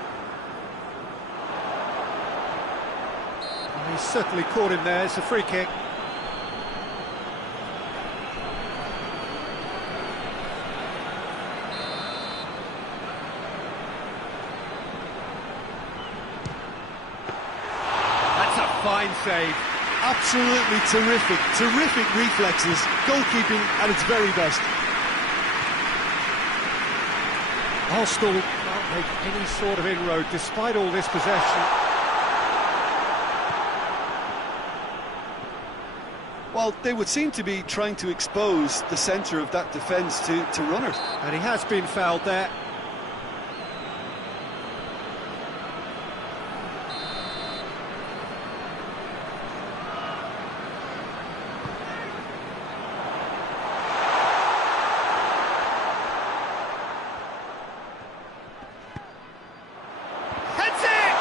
He's certainly caught him there, it's a free kick. That's a fine save. Absolutely terrific reflexes, goalkeeping at its very best. Arsenal can't make any sort of inroad despite all this possession. Well, they would seem to be trying to expose the centre of that defence to runners. And he has been fouled there. Heads it!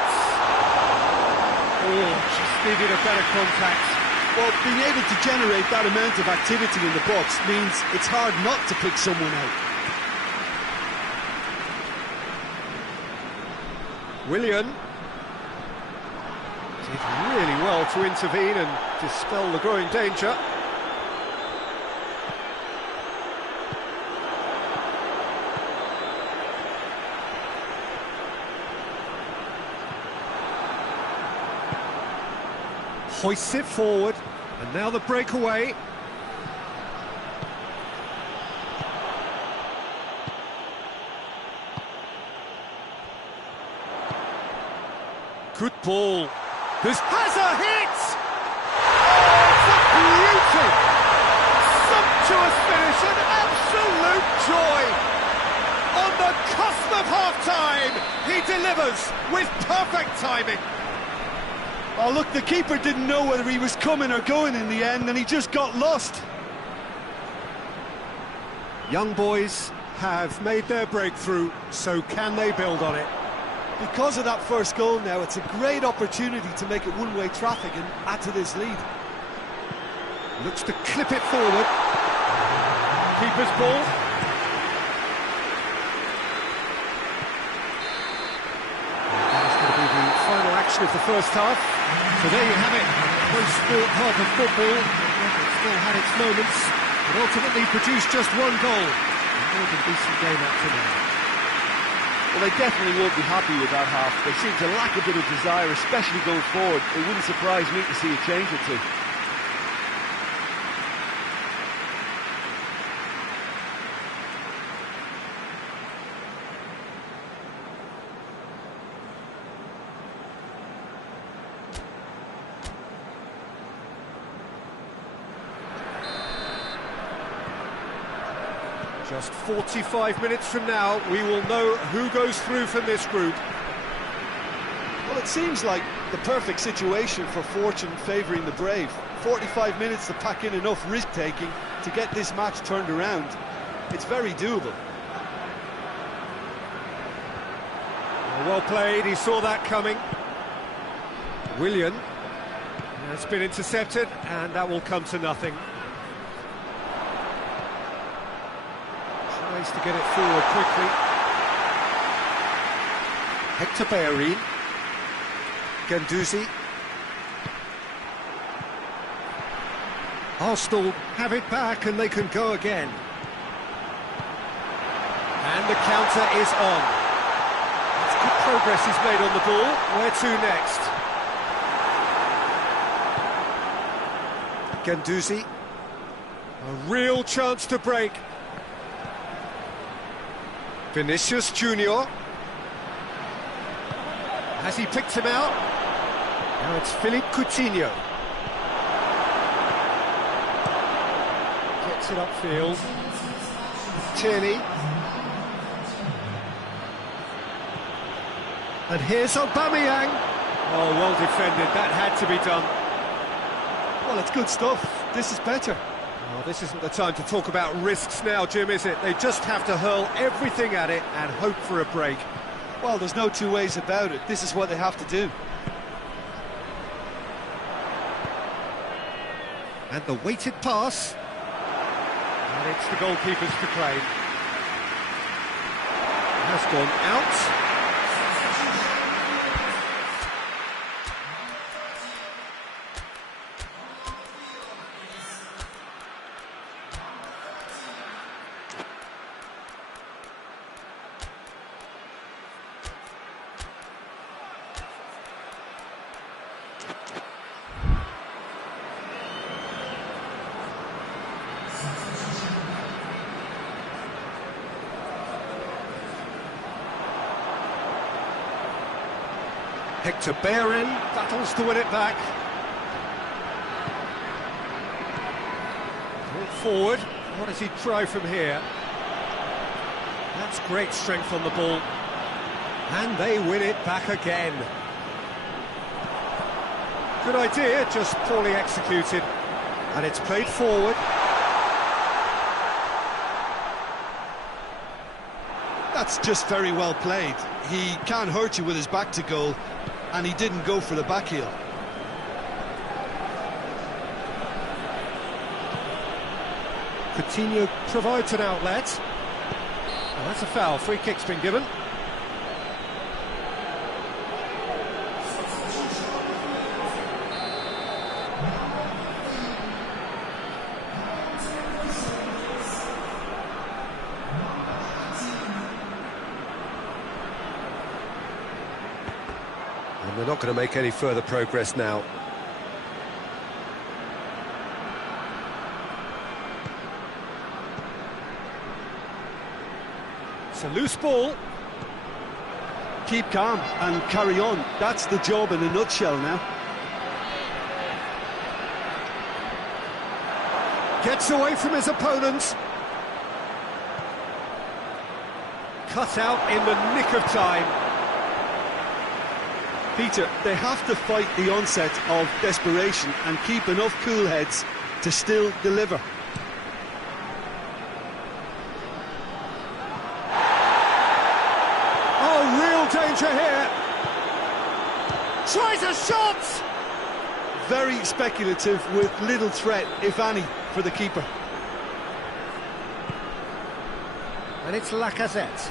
Oh, just needed a better contact. Well, being able to generate that amount of activity in the box means it's hard not to pick someone out. Willian did really well to intervene and dispel the growing danger. Hoists it forward, and now the breakaway. Good ball. This has a hit! Oh, it's a beauty! Sumptuous finish, an absolute joy! On the cusp of half-time, he delivers with perfect timing. Oh, look, the keeper didn't know whether he was coming or going in the end, and he just got lost. Young boys have made their breakthrough, so can they build on it? Because of that first goal now, it's a great opportunity to make it one-way traffic and add to this lead. Looks to clip it forward. Keeper's ball. That's going to be the final action of the first half. So there you have it. Close sport half of football. It still had its moments, but ultimately produced just one goal. A more than decent game up to now. Well, they definitely won't be happy with that half. They seem to lack a bit of desire, especially going forward. It wouldn't surprise me to see a change or two. Just 45 minutes from now, we will know who goes through from this group. Well, it seems like the perfect situation for fortune favouring the brave. 45 minutes to pack in enough risk-taking to get this match turned around. It's very doable. Well played, he saw that coming. Willian has been intercepted, and that will come to nothing. Tries to get it forward quickly. Hector Bellerin. Guendouzi. Arsenal have it back and they can go again. And the counter is on. That's good progress he's made on the ball. Where to next? Guendouzi. A real chance to break. Vinicius Junior. Has he picked him out? Now it's Philippe Coutinho. Gets it upfield. Tierney. And here's Aubameyang. Oh, well defended. That had to be done. Well, it's good stuff. This is better. Oh, this isn't the time to talk about risks now, Jim, is it? They just have to hurl everything at it and hope for a break. Well, there's no two ways about it. This is what they have to do. And the weighted pass. And it's the goalkeepers to claim. Has gone out. Hector Bellerin battles to win it back. Forward, what does he try from here? That's great strength on the ball. And they win it back again. Good idea, just poorly executed. And it's played forward. That's just very well played. He can't hurt you with his back to goal, and he didn't go for the back heel. Coutinho provides an outlet. Oh, that's a foul. Free kick's been given. And they're not going to make any further progress now. It's a loose ball. Keep calm and carry on. That's the job in a nutshell now. Gets away from his opponents. Cut out in the nick of time. Peter, they have to fight the onset of desperation and keep enough cool heads to still deliver. Oh, real danger here. Tries a shot! Very speculative with little threat, if any, for the keeper. And it's Lacazette.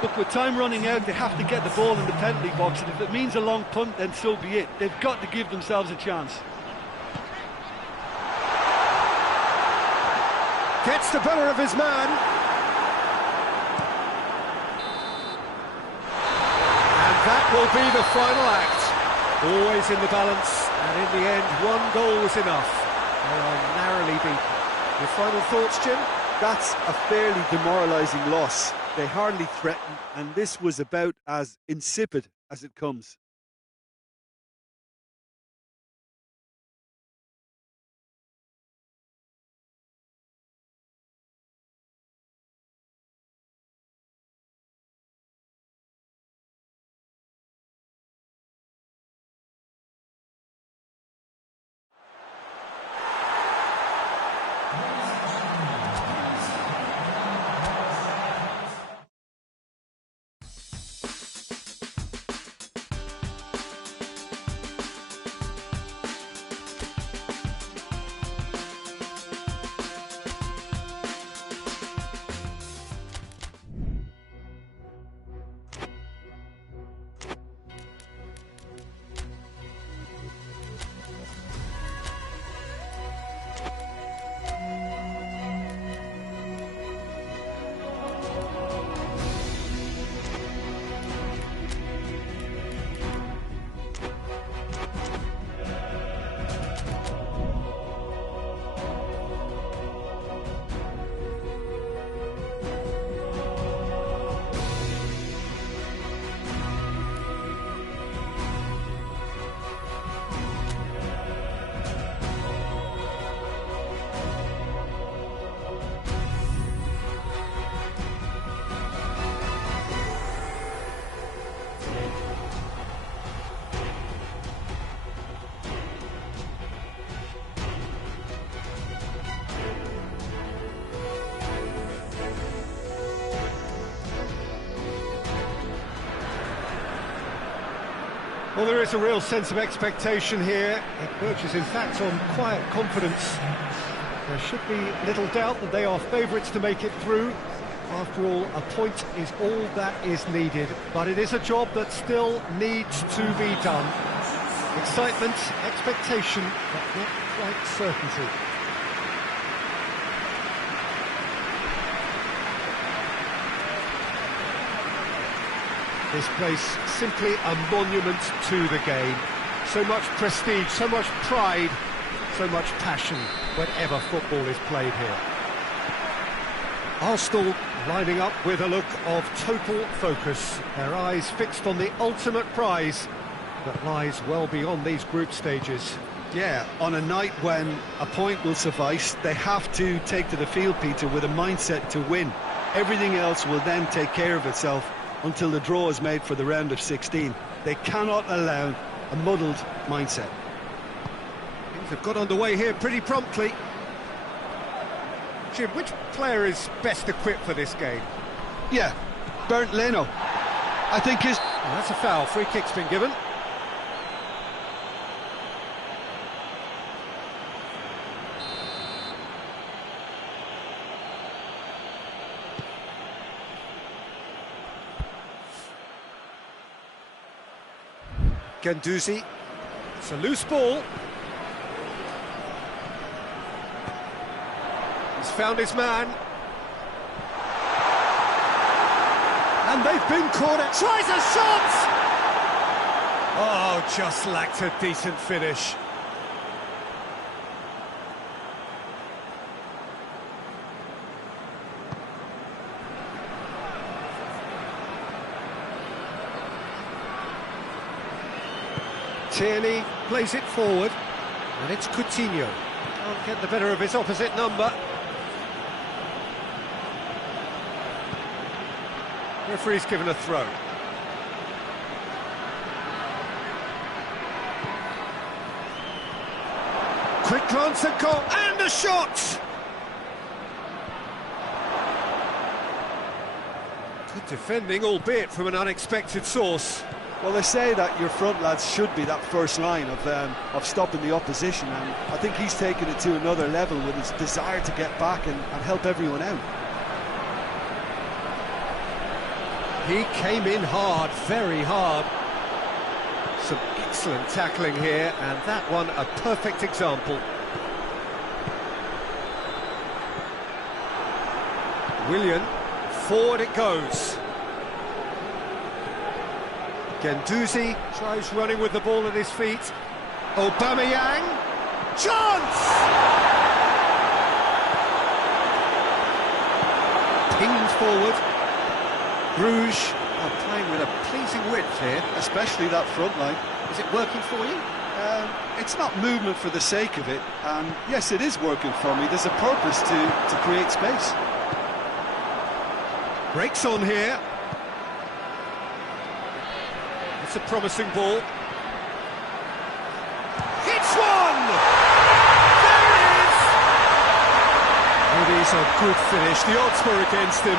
Look, with time running out, they have to get the ball in the penalty box, and if it means a long punt, then so be it. They've got to give themselves a chance. Gets the better of his man. And that will be the final act. Always in the balance, and in the end, one goal was enough. They are narrowly beaten. Your final thoughts, Jim? That's a fairly demoralising loss. They hardly threatened, and this was about as insipid as it comes. Well, there is a real sense of expectation here. It verges, in fact, on quiet confidence. There should be little doubt that they are favourites to make it through. After all, a point is all that is needed, but it is a job that still needs to be done. Excitement, expectation, but not quite certainty. This place simply a monument to the game. So much prestige, so much pride, so much passion whenever football is played here. Arsenal lining up with a look of total focus, their eyes fixed on the ultimate prize that lies well beyond these group stages. Yeah, on a night when a point will suffice, they have to take to the field, Peter, with a mindset to win. Everything else will then take care of itself until the draw is made for the round of 16. They cannot allow a muddled mindset. Things have got underway here pretty promptly. Jim, which player is best equipped for this game? Yeah, Bernd Leno. I think his... Well, that's a foul. Free kick's been given. Guendouzi. It's a loose ball. He's found his man. And they've been cornered. Tries a shot! Oh, just lacked a decent finish. Tierney plays it forward, and it's Coutinho. Can't get the better of his opposite number. Referee's given a throw. Quick glance at goal, and a shot! Good defending, albeit from an unexpected source. Well, they say that your front lads should be that first line of stopping the opposition, and I think he's taken it to another level with his desire to get back and help everyone out. He came in hard, very hard. Some excellent tackling here, and that one a perfect example. Willian, forward it goes. Guendouzi tries running with the ball at his feet. Aubameyang, chance! Pinged forward. Bruges are playing with a pleasing width here. Especially that front line. Is it working for you? It's not movement for the sake of it, and yes, it is working for me. There's a purpose to create space. Breaks on here. It's a promising ball. It's one! There it is! is a good finish. The odds were against him,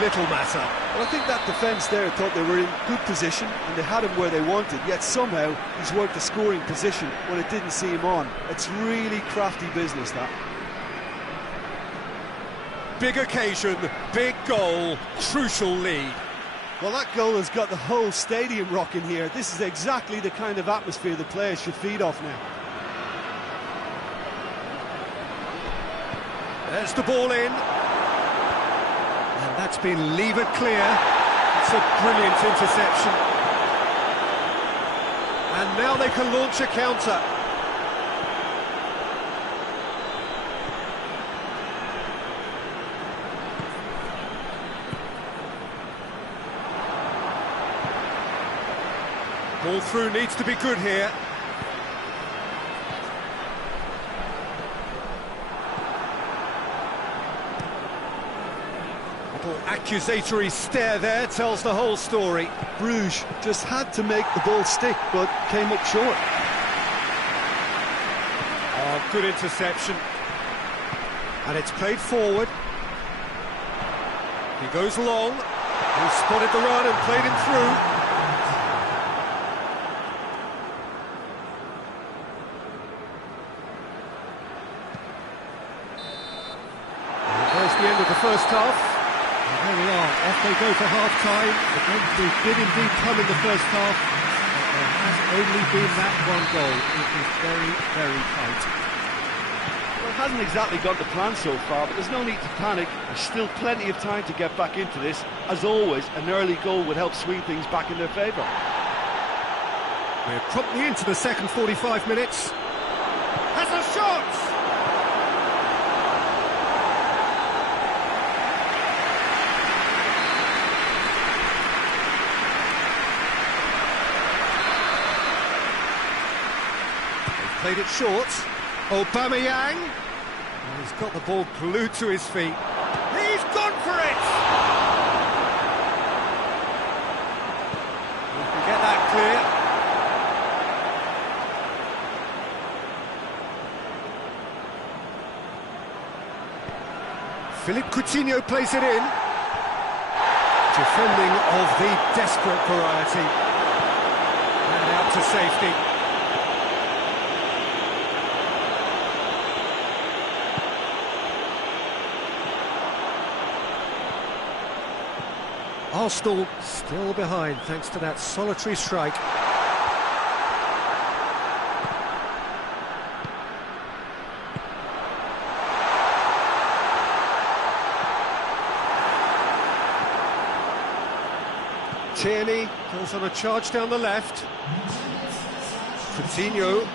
little matter. Well, I think that defence there thought they were in good position and they had him where they wanted, yet somehow he's worked a scoring position when it didn't see him on. It's really crafty business, that. Big occasion, big goal, crucial lead. Well, that goal has got the whole stadium rocking here. This is exactly the kind of atmosphere the players should feed off now. There's the ball in. And that's been levered clear. It's a brilliant interception. And now they can launch a counter. Ball through needs to be good here. Little accusatory stare there tells the whole story. Bruges just had to make the ball stick, but came up short. Oh, good interception. And it's played forward. He goes long. He spotted the run and played him through. The end of the first half. And there we are, off they go for half-time. The game did indeed come in the first half, but there has only been that one goal. It is very, very tight. Well, it hasn't exactly got the plan so far, but there's no need to panic. There's still plenty of time to get back into this. As always, an early goal would help swing things back in their favour. We're promptly into the second 45 minutes. Has a shot! Played it short. Aubameyang. And he's got the ball glued to his feet. He's gone for it! We can get that clear. Philippe Coutinho plays it in. Defending of the desperate variety. And out to safety. Arsenal still behind thanks to that solitary strike. Tierney goes on a charge down the left. Coutinho.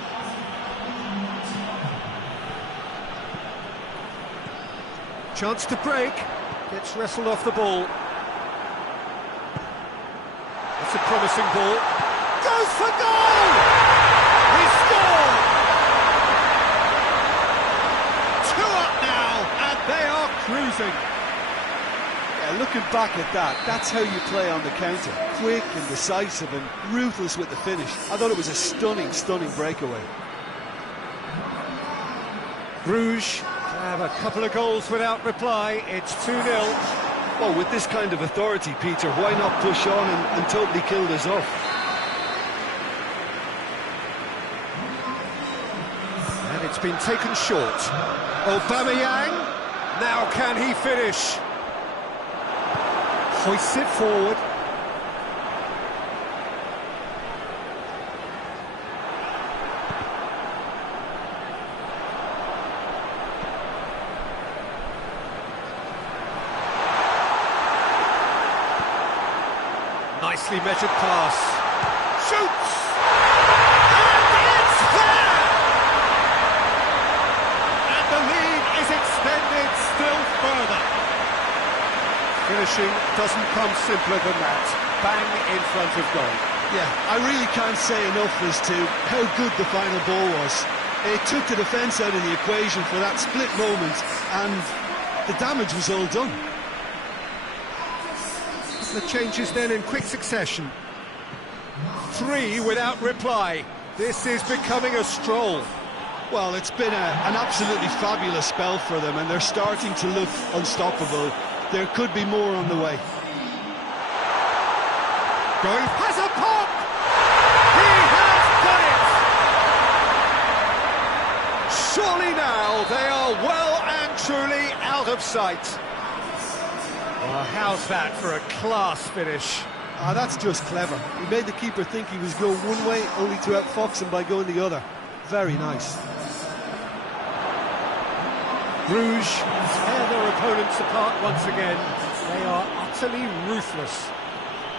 Chance to break. Gets wrestled off the ball. That's a promising ball. Goes for goal! He scored! 2 up now, and they are cruising. Yeah, looking back at that, that's how you play on the counter. Quick and decisive and ruthless with the finish. I thought it was a stunning, stunning breakaway. Bruges have a couple of goals without reply. It's 2-0. Well, with this kind of authority, Peter, why not push on and totally kill this off? And it's been taken short. Aubameyang, now can he finish? Hoists it forward. Nicely measured pass. Shoots! And it's there! And the lead is extended still further. Finishing doesn't come simpler than that. Bang in front of goal. Yeah, I really can't say enough as to how good the final ball was. It took the defence out of the equation for that split moment, and the damage was all done. The changes then in quick succession. 3 without reply. This is becoming a stroll. Well, it's been an absolutely fabulous spell for them, and they're starting to look unstoppable. There could be more on the way. Going, has a pop! He has done it! Surely now they are well and truly out of sight. Well, how's that for a class finish? Ah, that's just clever. He made the keeper think he was going one way, only to outfox him by going the other. Very nice. Bruges tear their opponents apart once again. They are utterly ruthless.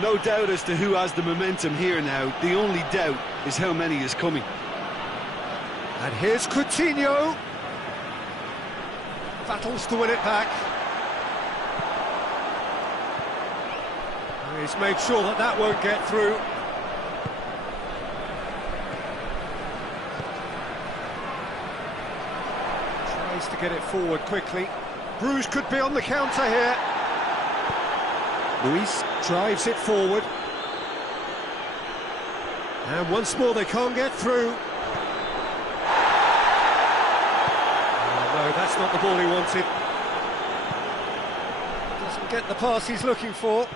No doubt as to who has the momentum here now. The only doubt is how many is coming. And here's Coutinho. Battles to win it back. He's made sure that that won't get through. Tries to get it forward quickly. Bruges could be on the counter here. Luis drives it forward. And once more they can't get through. Oh, no, that's not the ball he wanted. Doesn't get the pass he's looking for.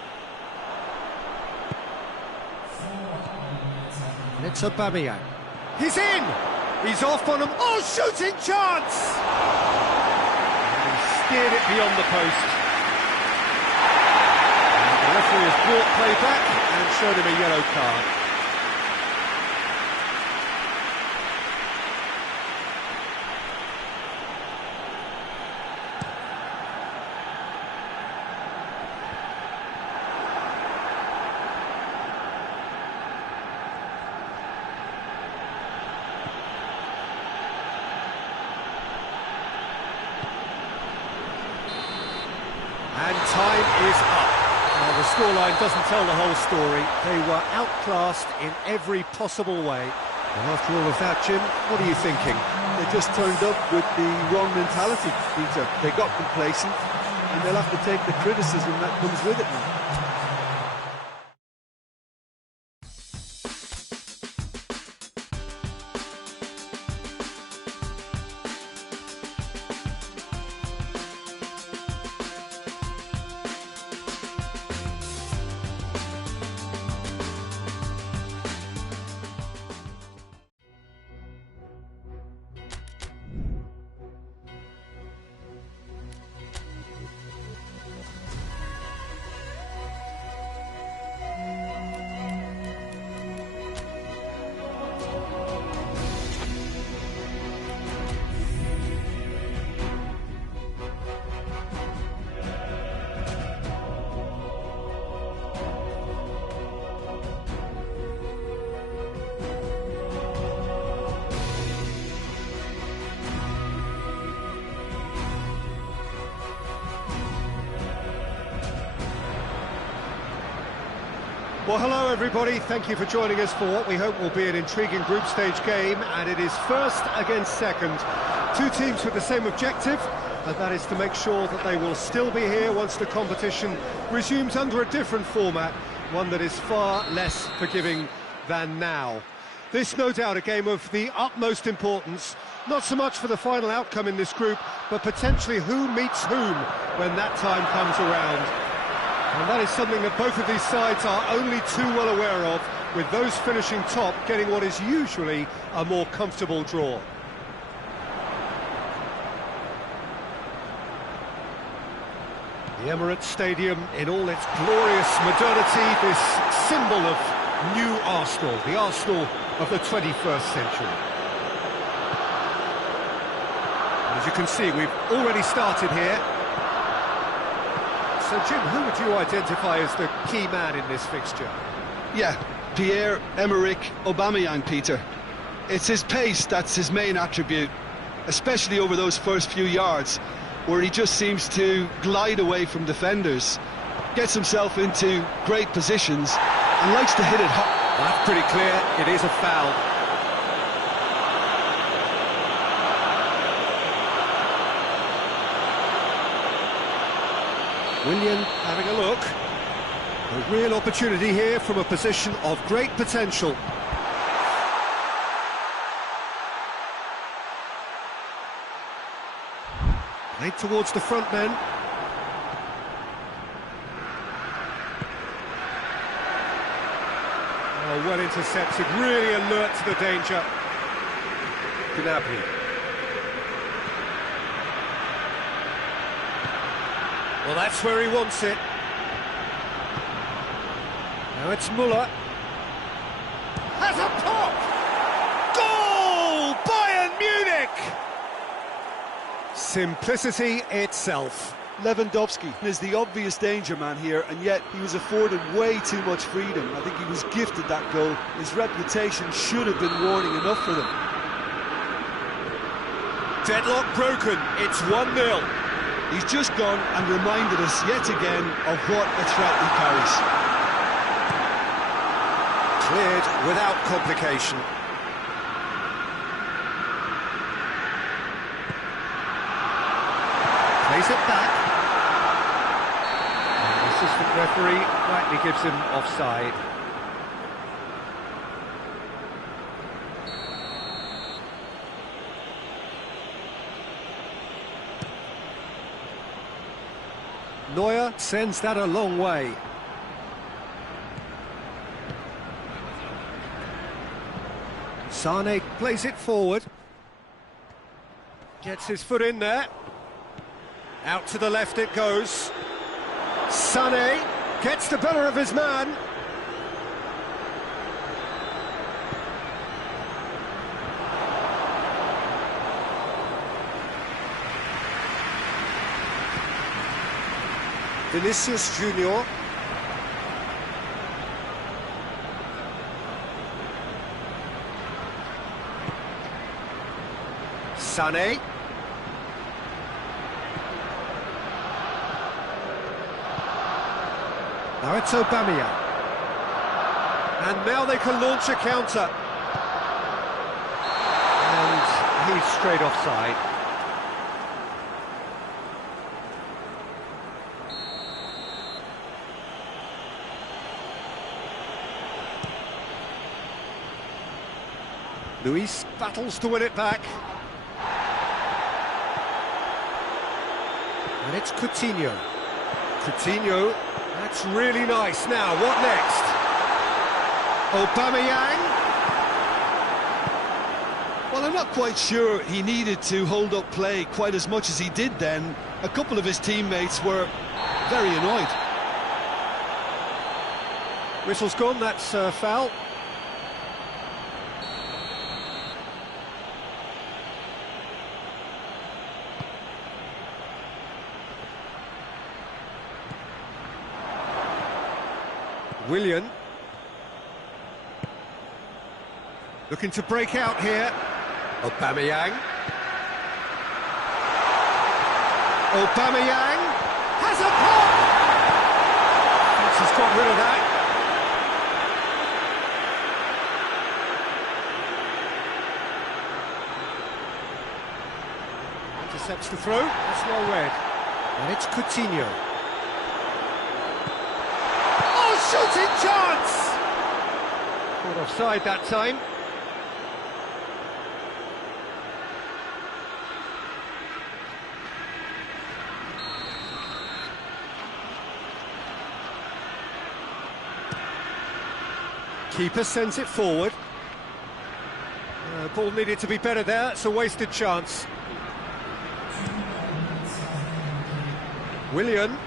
And it's Aubameyang. He's in! He's off on him. Oh, shooting chance! And he steered it beyond the post. And the referee has brought play back and showed him a yellow card. And time is up. Now, the scoreline doesn't tell the whole story. They were outclassed in every possible way. And after all of that, Jim, what are you thinking? They just turned up with the wrong mentality, Peter. They got complacent, and they'll have to take the criticism that comes with it now. Well, hello everybody, thank you for joining us for what we hope will be an intriguing group stage game, and it is first against second. Two teams with the same objective, and that is to make sure that they will still be here once the competition resumes under a different format, one that is far less forgiving than now. This, no doubt, a game of the utmost importance, not so much for the final outcome in this group, but potentially who meets whom when that time comes around. And that is something that both of these sides are only too well aware of, with those finishing top getting what is usually a more comfortable draw. The Emirates Stadium in all its glorious modernity, this symbol of new Arsenal, the Arsenal of the 21st century. As you can see, we've already started here. So, Jim, who would you identify as the key man in this fixture? Yeah, Pierre-Emerick Aubameyang, Peter. It's his pace that's his main attribute, especially over those first few yards, where he just seems to glide away from defenders, gets himself into great positions, and likes to hit it hard. That's pretty clear, it is a foul. Willian having a look. A real opportunity here from a position of great potential. Played towards the front men. Oh, well intercepted, really alert to the danger. Gnabry. Well, that's where he wants it. Now it's Müller. Has a pop! Goal! Bayern Munich! Simplicity itself. Lewandowski is the obvious danger man here, and yet he was afforded way too much freedom. I think he was gifted that goal. His reputation should have been warning enough for them. Deadlock broken, it's 1-0. He's just gone and reminded us yet again of what a threat he carries. Cleared without complication. Plays it back. And the assistant referee rightly gives him offside. Neuer sends that a long way. Sane plays it forward. Gets his foot in there. Out to the left it goes. Sane gets the better of his man. Vinicius Junior. Sané. Now it's Aubameyang. And now they can launch a counter. And he's straight offside. Luis battles to win it back. And it's Coutinho. Coutinho, that's really nice. Now, what next? Aubameyang. Well, I'm not quite sure he needed to hold up play quite as much as he did then. A couple of his teammates were very annoyed. Whistle's gone, that's foul. Willian. Looking to break out here. Aubameyang. Aubameyang has a pop! He's got rid of that. Intercepts the throw, that's well read. And it's Coutinho. Shooting chance! Caught offside that time. Keeper sends it forward. Ball needed to be better there, it's a wasted chance. Willian.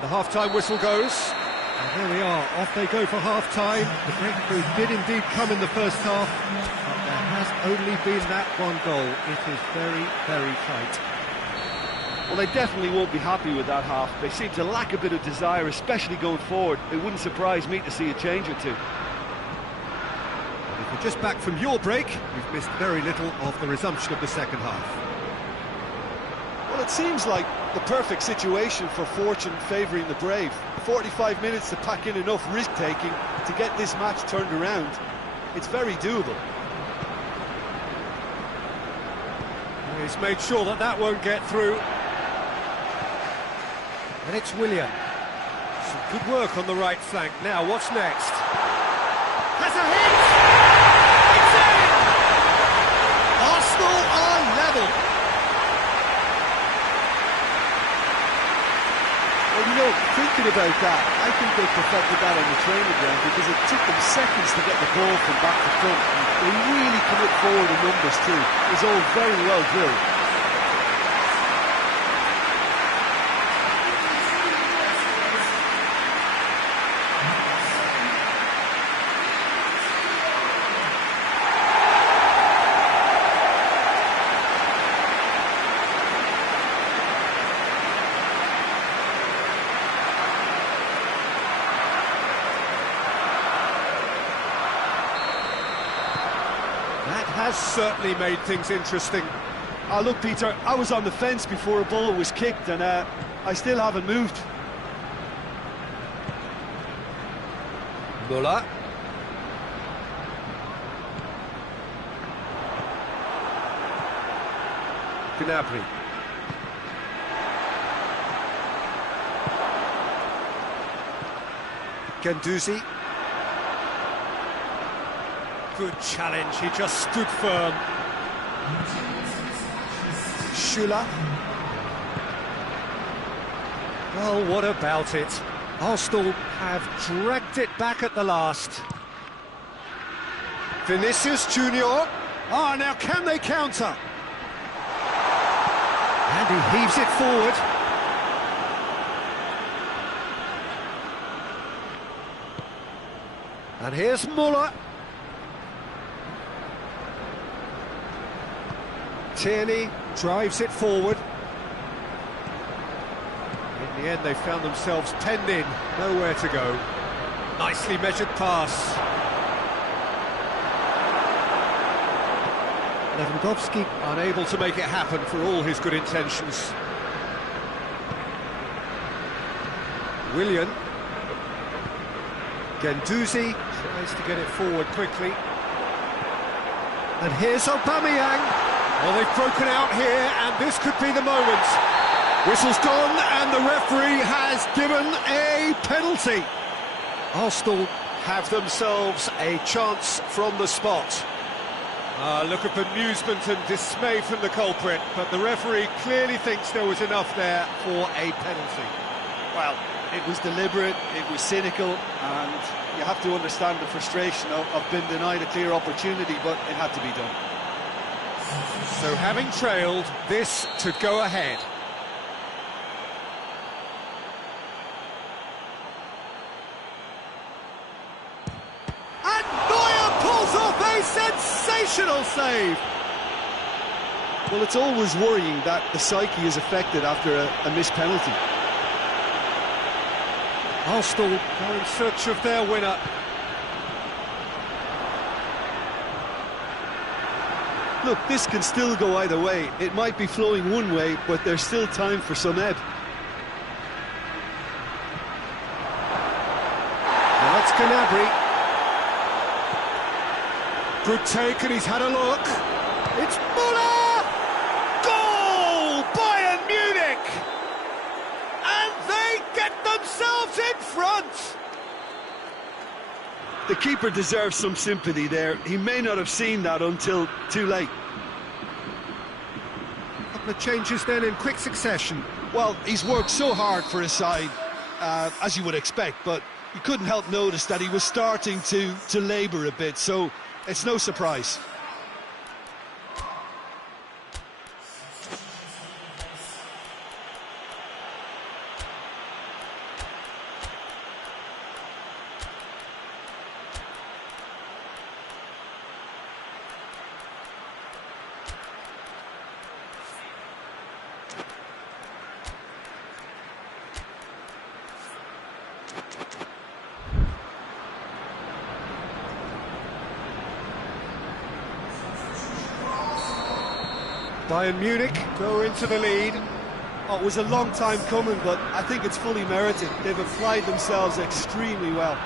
The half-time whistle goes. And there we are, off they go for half-time. The breakthrough did indeed come in the first half, but there has only been that one goal. It is very, very tight. Well, they definitely won't be happy with that half. They seem to lack a bit of desire, especially going forward. It wouldn't surprise me to see a change or two. And if you're just back from your break, you've missed very little of the resumption of the second half. Well, it seems like the perfect situation for fortune favouring the brave. 45 minutes to pack in enough risk-taking to get this match turned around. It's very doable. He's made sure that that won't get through. And it's Willian. Some good work on the right flank. Now, what's next? Has a hit! about that. I think they perfected that on the training ground because it took them seconds to get the ball from back to front. They really commit forward in numbers too. It was all very well drilled. That has certainly made things interesting. Look, Peter, I was on the fence before a ball was kicked, and I still haven't moved. Muller. Gnabry. Guendouzi. Good challenge, he just stood firm. Schüller. Well, what about it? Arsenal have dragged it back at the last. Vinicius Junior. Now can they counter? And he heaves it forward. And here's Muller. Tierney drives it forward. In the end, they found themselves penned in, nowhere to go. Nicely measured pass. Lewandowski unable to make it happen for all his good intentions. Willian. Guendouzi tries to get it forward quickly. And here's Aubameyang. Well, they've broken out here, and this could be the moment. Whistle's gone, and the referee has given a penalty. Arsenal have themselves a chance from the spot. Look at bemusement and dismay from the culprit, but the referee clearly thinks there was enough there for a penalty. Well, it was deliberate, it was cynical, and you have to understand the frustration of being denied a clear opportunity, but it had to be done. So having trailed, this to go ahead. And Neuer pulls off a sensational save! Well, it's always worrying that the psyche is affected after a missed penalty. Arsenal go in search of their winner. Look, this can still go either way. It might be flowing one way, but there's still time for some ebb. Now that's Gnabry. Good take, and he's had a look. It's Muller! Goal! Bayern Munich! And they get themselves in front! The keeper deserves some sympathy there. He may not have seen that until too late. A couple of changes then in quick succession. Well, he's worked so hard for his side, as you would expect, but you couldn't help notice that he was starting to labour a bit, so it's no surprise. Bayern Munich go into the lead. Oh, it was a long time coming, but I think it's fully merited. They've applied themselves extremely well.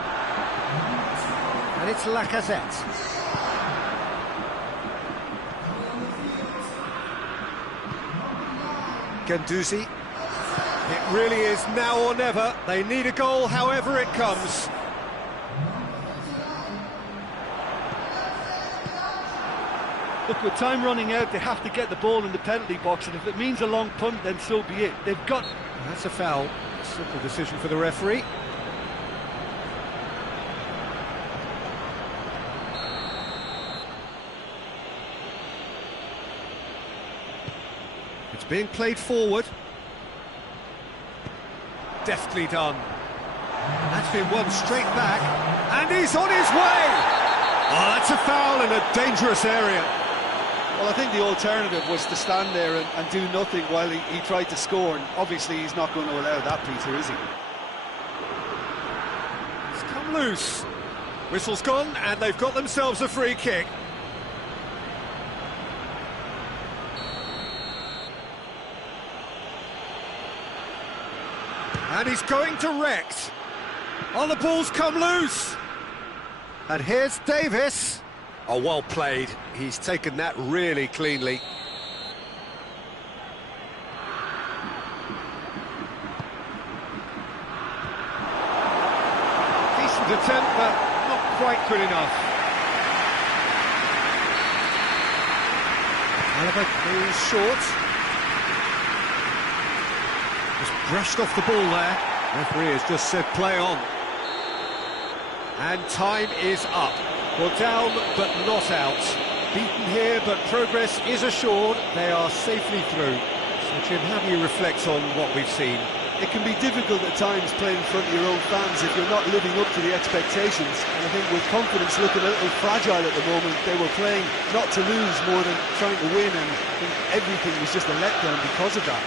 And it's Lacazette. Guendouzi. It really is now or never. They need a goal however it comes. Look, with time running out, they have to get the ball in the penalty box, and if it means a long punt, then so be it. They've got... That's a foul. Simple decision for the referee. It's being played forward. Deftly done. That's been won straight back, and he's on his way! Oh, that's a foul in a dangerous area. Well, I think the alternative was to stand there and do nothing while he tried to score, and obviously he's not going to allow that, Peter, is he? It's come loose. Whistle's gone, and they've got themselves a free kick. And he's going direct. Oh, the ball's come loose. And here's Davis. Oh, well played. He's taken that really cleanly. Decent attempt, but not quite good enough. Alaba is short. Just brushed off the ball there. Referee has just said play on. And time is up. Well, down but not out. Beaten here, but progress is assured. They are safely through. So, Jim, how do you reflect on what we've seen? It can be difficult at times playing in front of your own fans if you're not living up to the expectations. And I think with confidence looking a little fragile at the moment, they were playing not to lose more than trying to win, and I think everything was just a letdown because of that.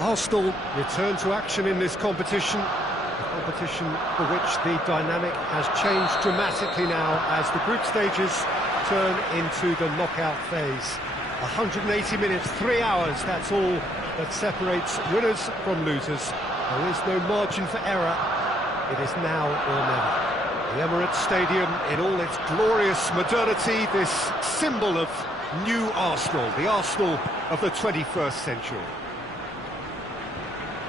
Arsenal return to action in this competition, a competition for which the dynamic has changed dramatically now as the group stages turn into the knockout phase. 180 minutes, 3 hours, that's all that separates winners from losers. There is no margin for error. It is now or never. The Emirates Stadium in all its glorious modernity, this symbol of new Arsenal, the Arsenal of the 21st century.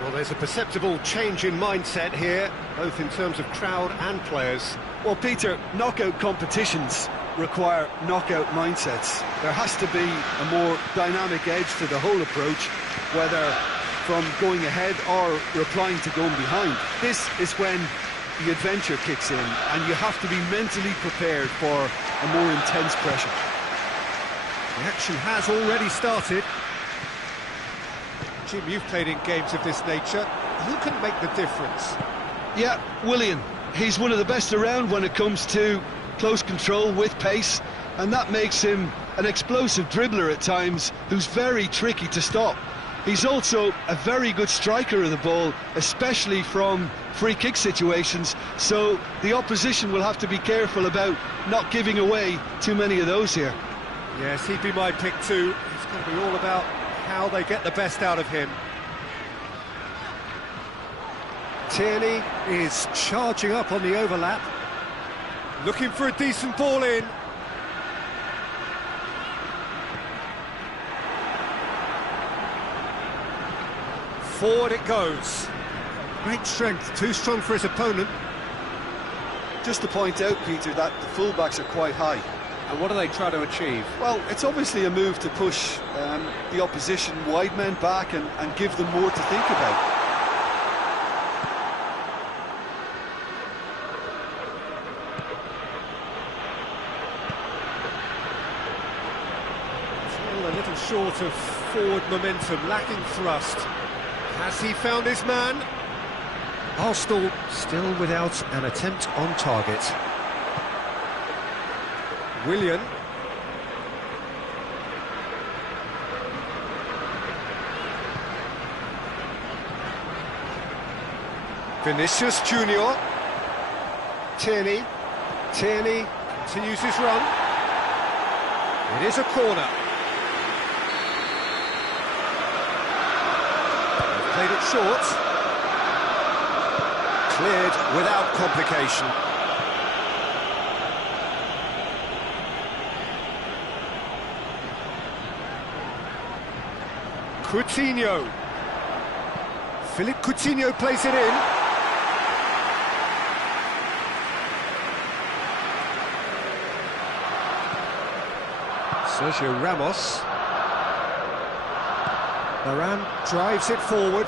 Well, there's a perceptible change in mindset here, both in terms of crowd and players. Well, Peter, knockout competitions require knockout mindsets. There has to be a more dynamic edge to the whole approach, whether from going ahead or replying to going behind. This is when the adventure kicks in, and you have to be mentally prepared for a more intense pressure. The action has already started. Jim, you've played in games of this nature. Who can make the difference? Yeah, Willian. He's one of the best around when it comes to close control with pace, and that makes him an explosive dribbler at times who's very tricky to stop. He's also a very good striker of the ball, especially from free kick situations, so the opposition will have to be careful about not giving away too many of those here. Yes, he'd be my pick too. It's going to be all about how they get the best out of him. Tierney is charging up on the overlap, looking for a decent ball in. Forward it goes. Great strength, too strong for his opponent. Just to point out, Peter, that the fullbacks are quite high. And what do they try to achieve? Well, it's obviously a move to push the opposition wide men back and give them more to think about. Still a little short of forward momentum, lacking thrust. Has he found his man? Arsenal still without an attempt on target. Willian. Vinicius Junior. Tierney. Tierney continues his run. It is a corner. They've played it short. Cleared without complication. Coutinho. Philippe Coutinho plays it in. Sergio Ramos. Varane drives it forward.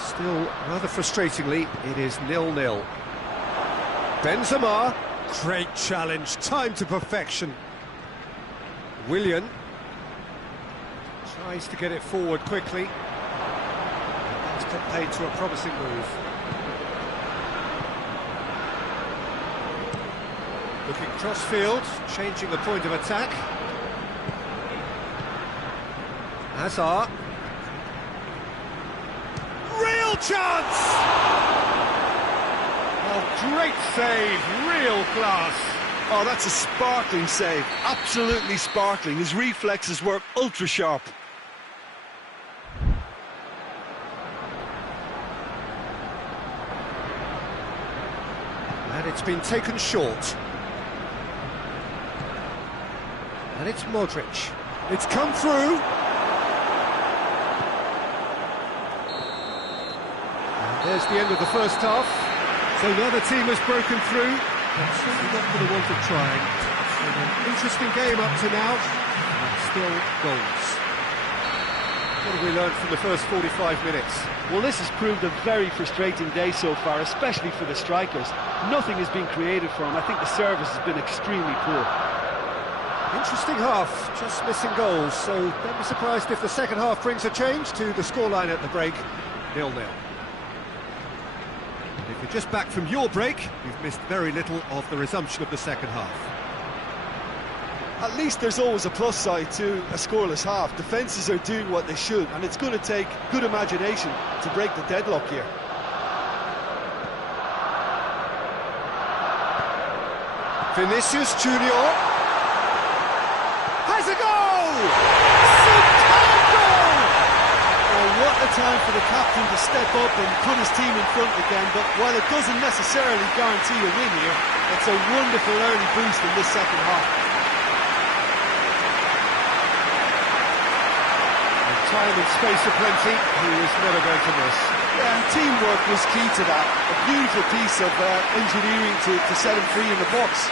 Still, rather frustratingly, it is 0-0. Benzema. Great challenge, time to perfection. Willian. Tries to get it forward quickly. That's played to a promising move. Looking cross-field, changing the point of attack. Hazard. Real chance! Oh, great save, real class. Oh, that's a sparkling save, absolutely sparkling. His reflexes were ultra sharp. And it's been taken short. And it's Modric. It's come through. And there's the end of the first half. So neither team has broken through. But certainly not for the want of trying. It's been an interesting game up to now. And still goals. What have we learned from the first 45 minutes? Well, this has proved a very frustrating day so far, especially for the strikers. Nothing has been created for them. I think the service has been extremely poor. Interesting half, just missing goals, so don't be surprised if the second half brings a change to the scoreline at the break, 0-0. If you're just back from your break, you've missed very little of the resumption of the second half. At least there's always a plus side to a scoreless half. Defences are doing what they should, and it's going to take good imagination to break the deadlock here. Vinicius Junior has a goal! Superb goal! Oh, what a time for the captain to step up and put his team in front again, but while it doesn't necessarily guarantee a win here, it's a wonderful early boost in this second half. Time and space aplenty, he was never going to miss. Yeah, and teamwork was key to that. A beautiful piece of engineering to set him free in the box.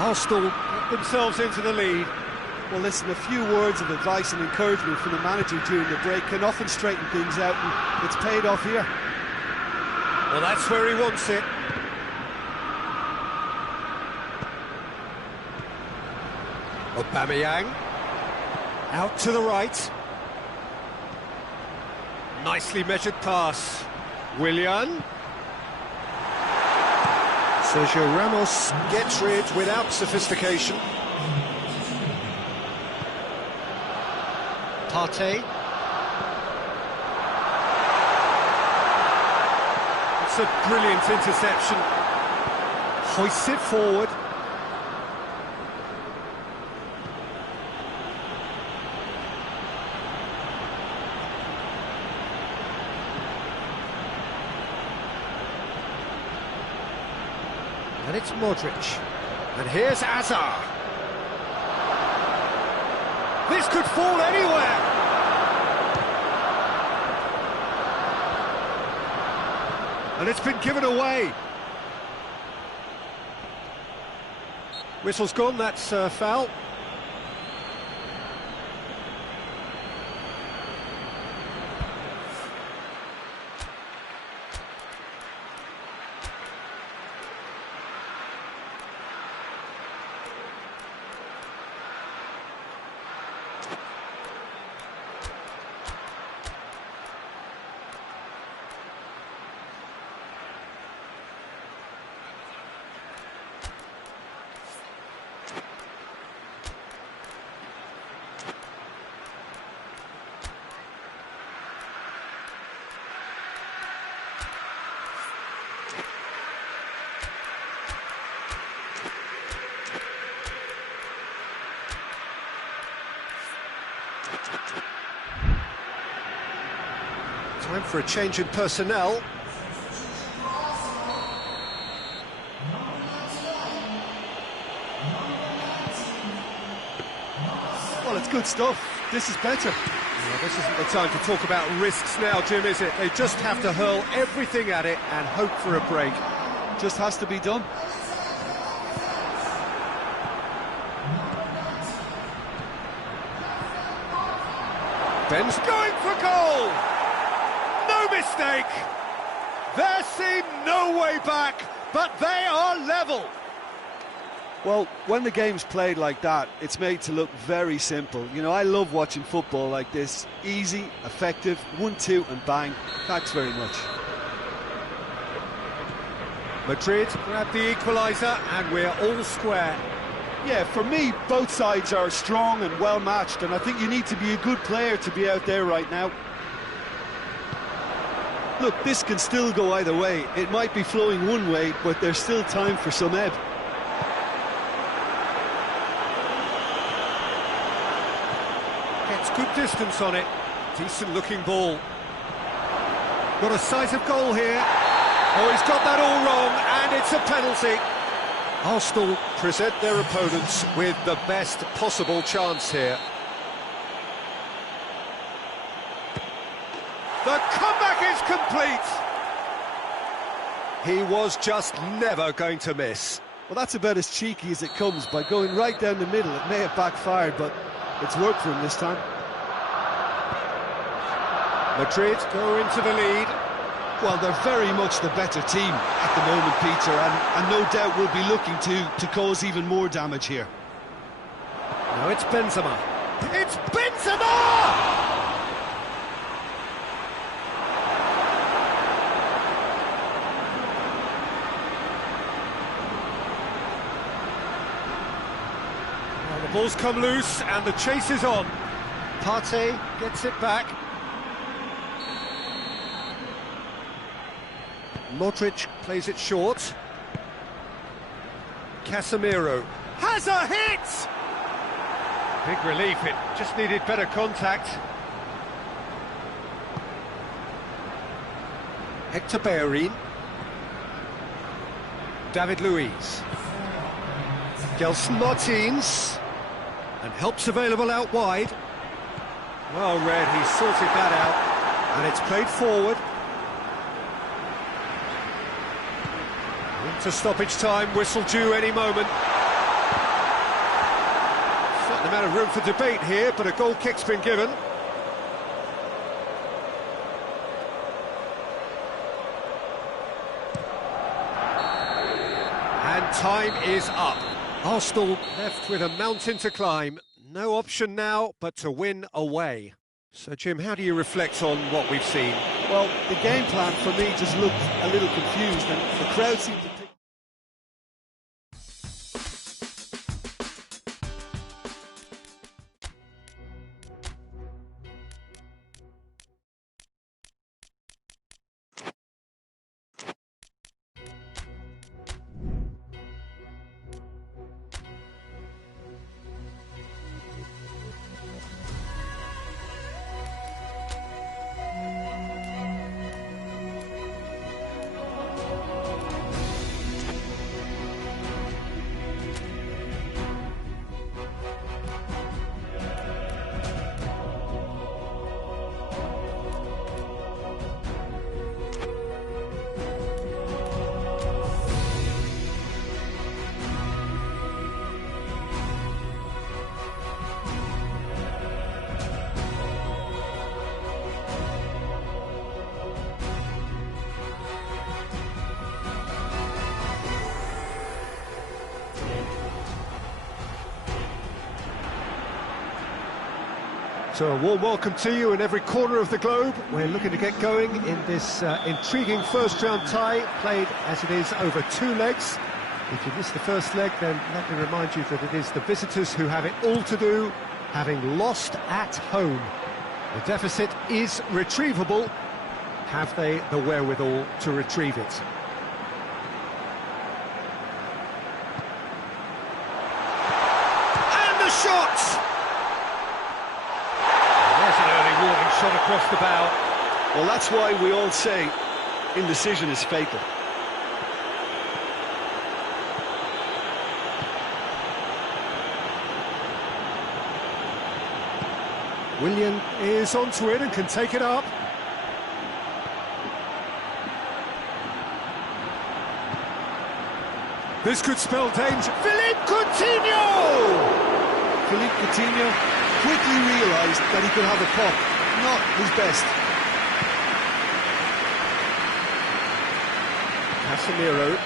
Arsenal get themselves into the lead. Well, listen, a few words of advice and encouragement from the manager during the break can often straighten things out, and it's paid off here. Well, that's where he wants it. Aubameyang. Out to the right. Nicely measured pass. Willian. Sergio Ramos gets rid without sophistication. Partey. It's a brilliant interception. Hoists it forward. And it's Modric. And here's Azar. This could fall anywhere. And it's been given away. Whistle's gone, that's foul. Time for a change in personnel. Well, it's good stuff. This is better. Well, this isn't the time to talk about risks now, Jim, is it? They just have to hurl everything at it and hope for a break. Just has to be done. Ben's going for goal! No mistake! There seemed no way back, but they are level! Well, when the game's played like that, it's made to look very simple. You know, I love watching football like this. Easy, effective, 1-2 and bang. Thanks very much. Madrid grab the equaliser and we're all square. Yeah, for me, both sides are strong and well matched, and I think you need to be a good player to be out there right now. Look, this can still go either way. It might be flowing one way, but there's still time for some ebb. Gets good distance on it. Decent looking ball. Got a sight of goal here. Oh, he's got that all wrong, and it's a penalty. Arsenal present their opponents with the best possible chance here. The comeback is complete! He was just never going to miss. Well, that's about as cheeky as it comes. By going right down the middle, it may have backfired, but it's worked for him this time. Madrid go into the lead. Well, they're very much the better team at the moment, Peter, and no doubt will be looking to cause even more damage here. Now it's Benzema. It's Benzema! Well, the ball's come loose and the chase is on. Partey gets it back. Modric plays it short. Casemiro has a hit! Big relief, it just needed better contact. Hector Bellerin. David Luiz. Gelson Martins. And help's available out wide. Well read, he sorted that out. And it's played forward. Into stoppage time, whistle due any moment. Certain amount of room for debate here, but a goal kick's been given. And time is up. Arsenal left with a mountain to climb. No option now but to win away. So, Jim, how do you reflect on what we've seen? Well, the game plan for me just looked a little confused, and the crowd seemed to think... So a warm welcome to you in every corner of the globe. We're looking to get going in this intriguing first-round tie, played as it is over 2 legs. If you missed the first leg, then let me remind you that it is the visitors who have it all to do, having lost at home. The deficit is retrievable. Have they the wherewithal to retrieve it? And the shot! Shot across the bow. Well, that's why we all say indecision is fatal. Willian is onto it and can take it up. This could spell danger. Philippe Coutinho! Philippe Coutinho quickly realised that he could have a pop. Not his best. Casemiro.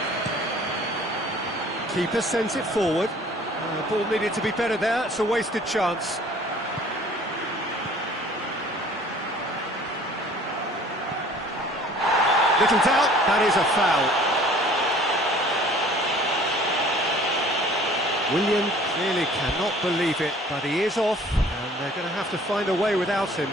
Keeper sends it forward. The ball needed to be better there. It's a wasted chance. Little doubt, that is a foul. Willian clearly cannot believe it, but he is off, and they're going to have to find a way without him.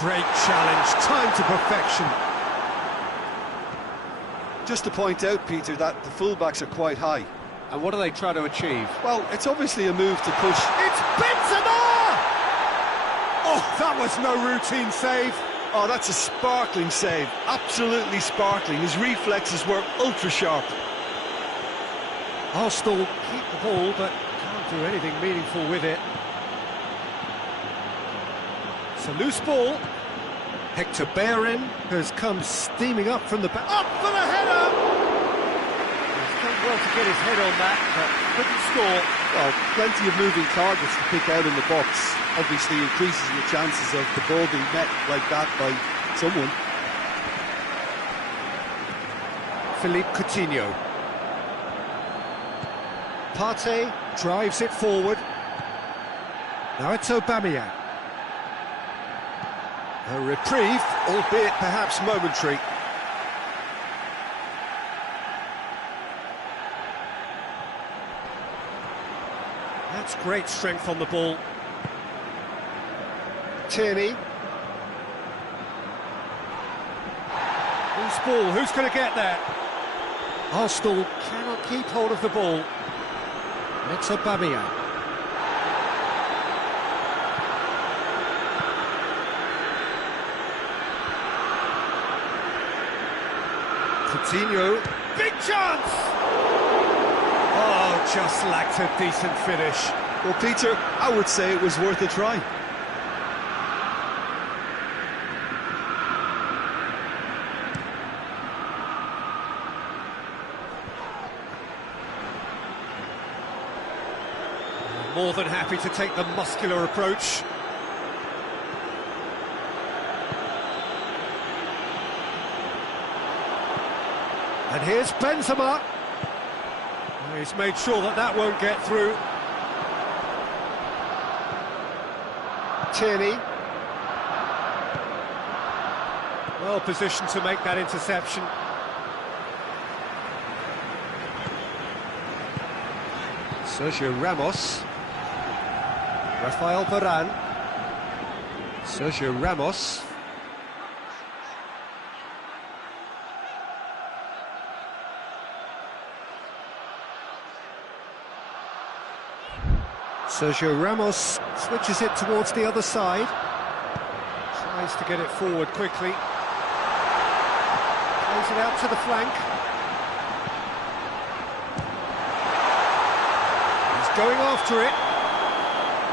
Great challenge, time to perfection. Just to point out, Peter, that the fullbacks are quite high. And what are they trying to achieve? Well, it's obviously a move to push. It's Benzema! Oh, that was no routine save. Oh, that's a sparkling save. Absolutely sparkling. His reflexes were ultra sharp. Arsenal keep the ball, but can't do anything meaningful with it. It's a loose ball. Hector Bellerin has come steaming up from the back. Up for the header! He's done well to get his head on that, but couldn't score. Well, plenty of moving targets to pick out in the box. Obviously increases your chances of the ball being met like that by someone. Philippe Coutinho. Partey drives it forward. Now it's Aubameyang. A reprieve, albeit perhaps momentary. That's great strength on the ball. Tierney. Loose ball, who's going to get there? Arsenal cannot keep hold of the ball. It's Aubameyang. Coutinho, big chance! Oh, just lacked a decent finish. Well, Peter, I would say it was worth a try. More than happy to take the muscular approach. And here's Benzema. He's made sure that that won't get through. Tierney. Well positioned to make that interception. Sergio Ramos. Rafael Varane. Sergio Ramos. Sergio Ramos switches it towards the other side. Tries to get it forward quickly. Plays it out to the flank. He's going after it.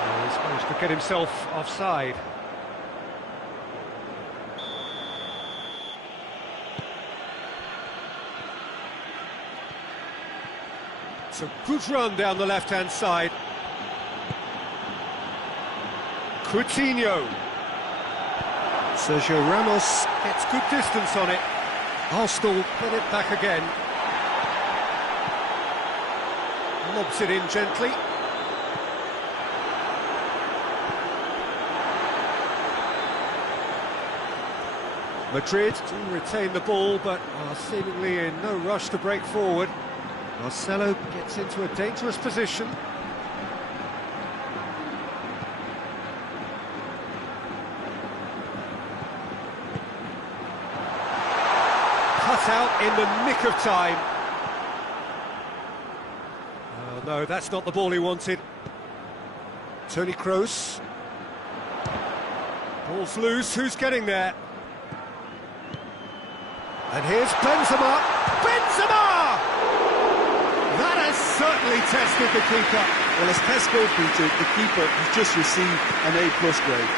Oh, he's managed to get himself offside. It's a good run down the left-hand side. Coutinho. Sergio Ramos gets good distance on it. Arsenal put it back again. Lobs it in gently. Madrid do retain the ball, but are seemingly in no rush to break forward. Marcelo gets into a dangerous position. Cut out in the nick of time. Oh no, that's not the ball he wanted. Toni Kroos. Ball's loose, who's getting there? And here's Benzema. Benzema! That has certainly tested the keeper. Well, as tests go, Peter, the keeper has just received an A+ grade.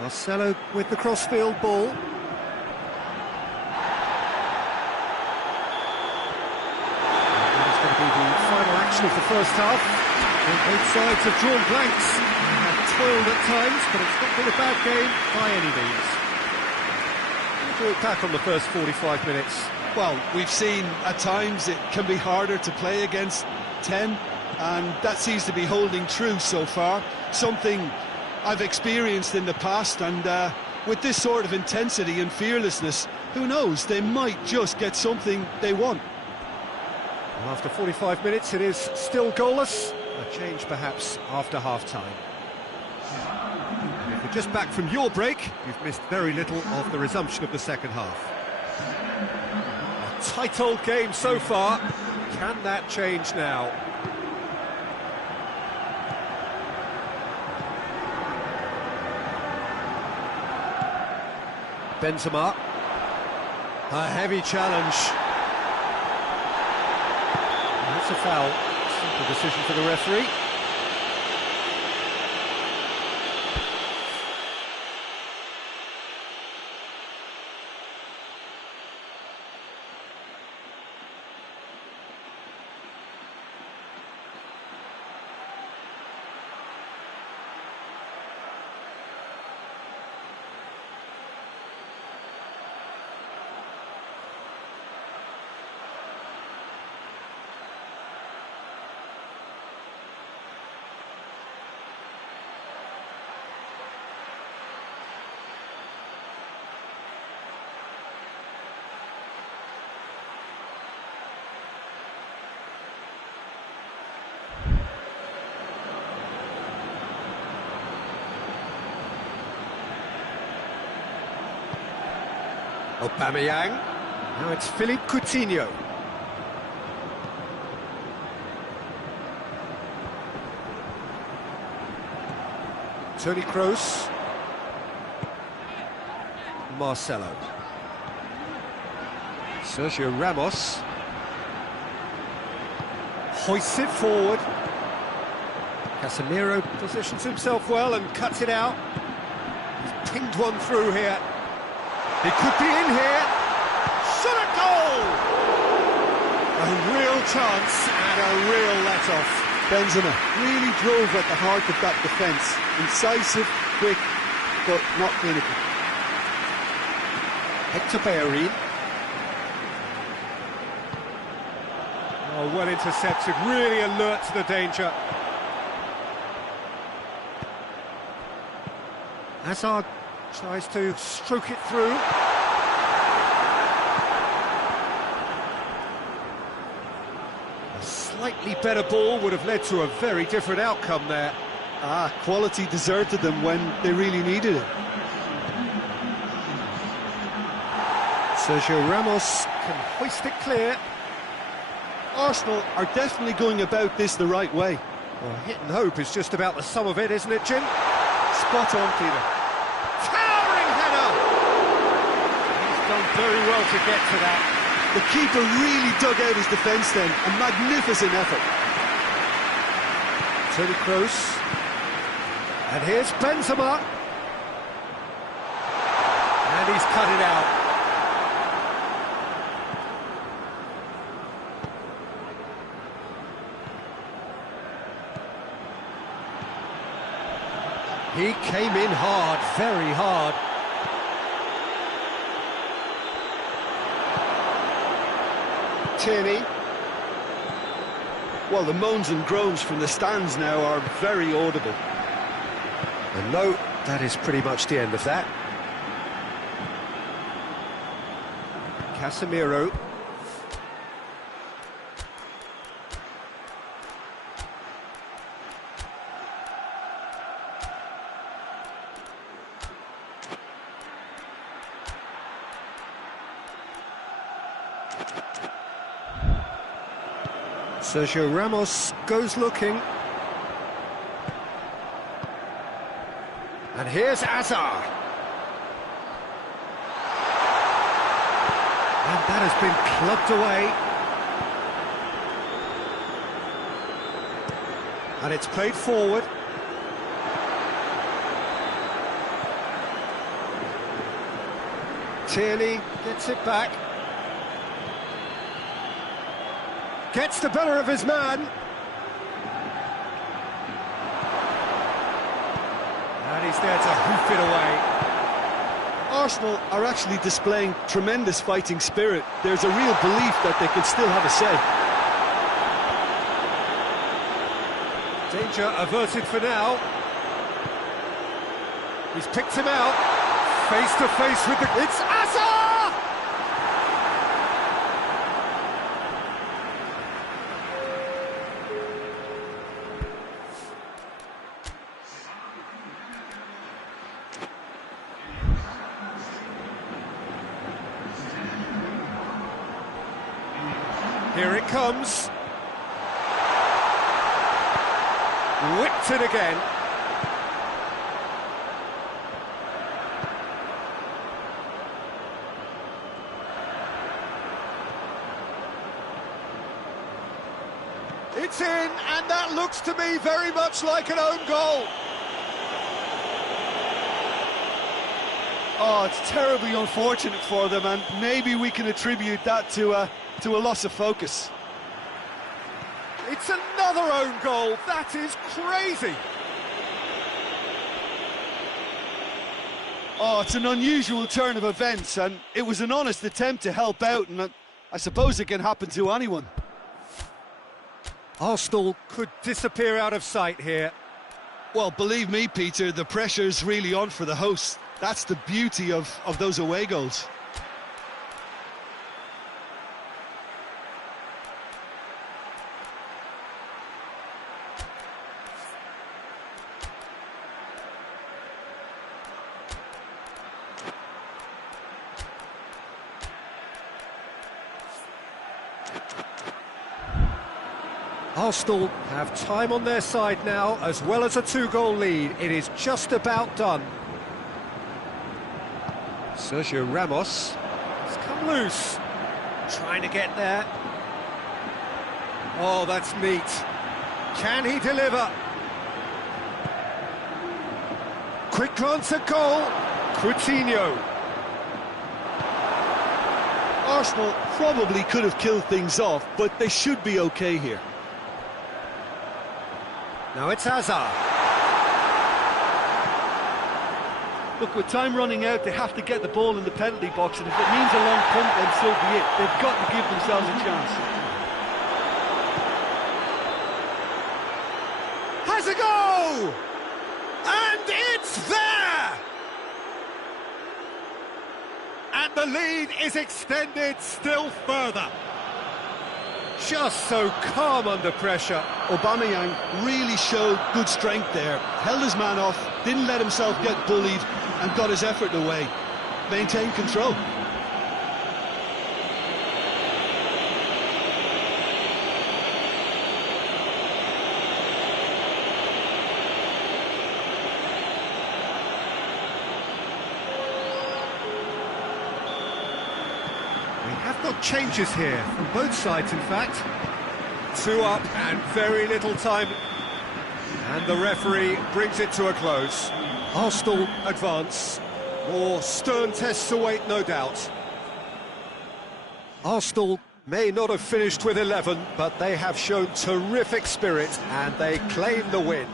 Marcelo with the crossfield ball. That is going to be the final action of the first half. And both sides have drawn blanks. They have toiled at times, but it's not been a bad game by any means. Do it back on the first 45 minutes. Well, we've seen at times it can be harder to play against 10, and that seems to be holding true so far. Something I've experienced in the past, and with this sort of intensity and fearlessness, who knows, they might just get something they want. Well, after 45 minutes, it is still goalless. A change perhaps after half-time. If you're just back from your break, you've missed very little of the resumption of the second half. A tight old game so far. Can that change now? Benzema. A heavy challenge. That's a foul. Simple decision for the referee. Aubameyang. Now it's Philippe Coutinho. Toni Kroos. Marcelo. Sergio Ramos. Hoists it forward. Casemiro positions himself well and cuts it out. He's pinged one through here. He could be in here. Shot a goal! A real chance and a real let-off. Benzema really drove at the heart of that defence. Incisive, quick, but not clinical. Hector Bellerin. Oh, well intercepted, really alert to the danger. Hazard tries to stroke it through. A slightly better ball would have led to a very different outcome there. Quality deserted them when they really needed it. Sergio Ramos can hoist it clear. Arsenal are definitely going about this the right way. Well, hit and hope is just about the sum of it, isn't it, Jim? Spot on, Peter. Towering header! He's done very well to get to that. The keeper really dug out his defence then. A magnificent effort. Toni Kroos. And here's Benzema. And he's cut it out. He came in hard, very hard. Tierney. Well, the moans and groans from the stands now are very audible. And no, that is pretty much the end of that. Casemiro. Sergio Ramos goes looking. And here's Hazard. And that has been clubbed away. And it's played forward. Tierney gets it back. Gets the better of his man. And he's there to hoof it away. Arsenal are actually displaying tremendous fighting spirit. There's a real belief that they can still have a say. Danger averted for now. He's picked him out. Face to face with the... It's Asa! Here it comes. Whipped it again. It's in, and that looks to me very much like an own goal. Oh, it's terribly unfortunate for them, and maybe we can attribute that to a loss of focus. It's another own goal. That is crazy. Oh, it's an unusual turn of events, and it was an honest attempt to help out, and I suppose it can happen to anyone. Arsenal could disappear out of sight here. Well, believe me, Peter, the pressure's really on for the hosts. That's the beauty of those away goals. Arsenal have time on their side now, as well as a two-goal lead. It is just about done. Sergio Ramos has come loose, trying to get there. Oh, that's neat. Can he deliver? Quick glance at goal. Coutinho. Arsenal probably could have killed things off, but they should be okay here. Now it's Hazard. Look, with time running out, they have to get the ball in the penalty box, and if it means a long punt, then so be it. They've got to give themselves a chance. Has a go! And it's there! And the lead is extended still further. Just so calm under pressure. Aubameyang really showed good strength there. Held his man off, didn't let himself get bullied, and got his effort away. Maintained control. Have got changes here from both sides, in fact. Two up and very little time. And the referee brings it to a close. Arsenal advance. More stern tests await, no doubt. Arsenal may not have finished with 11, but they have shown terrific spirit and they claim the win.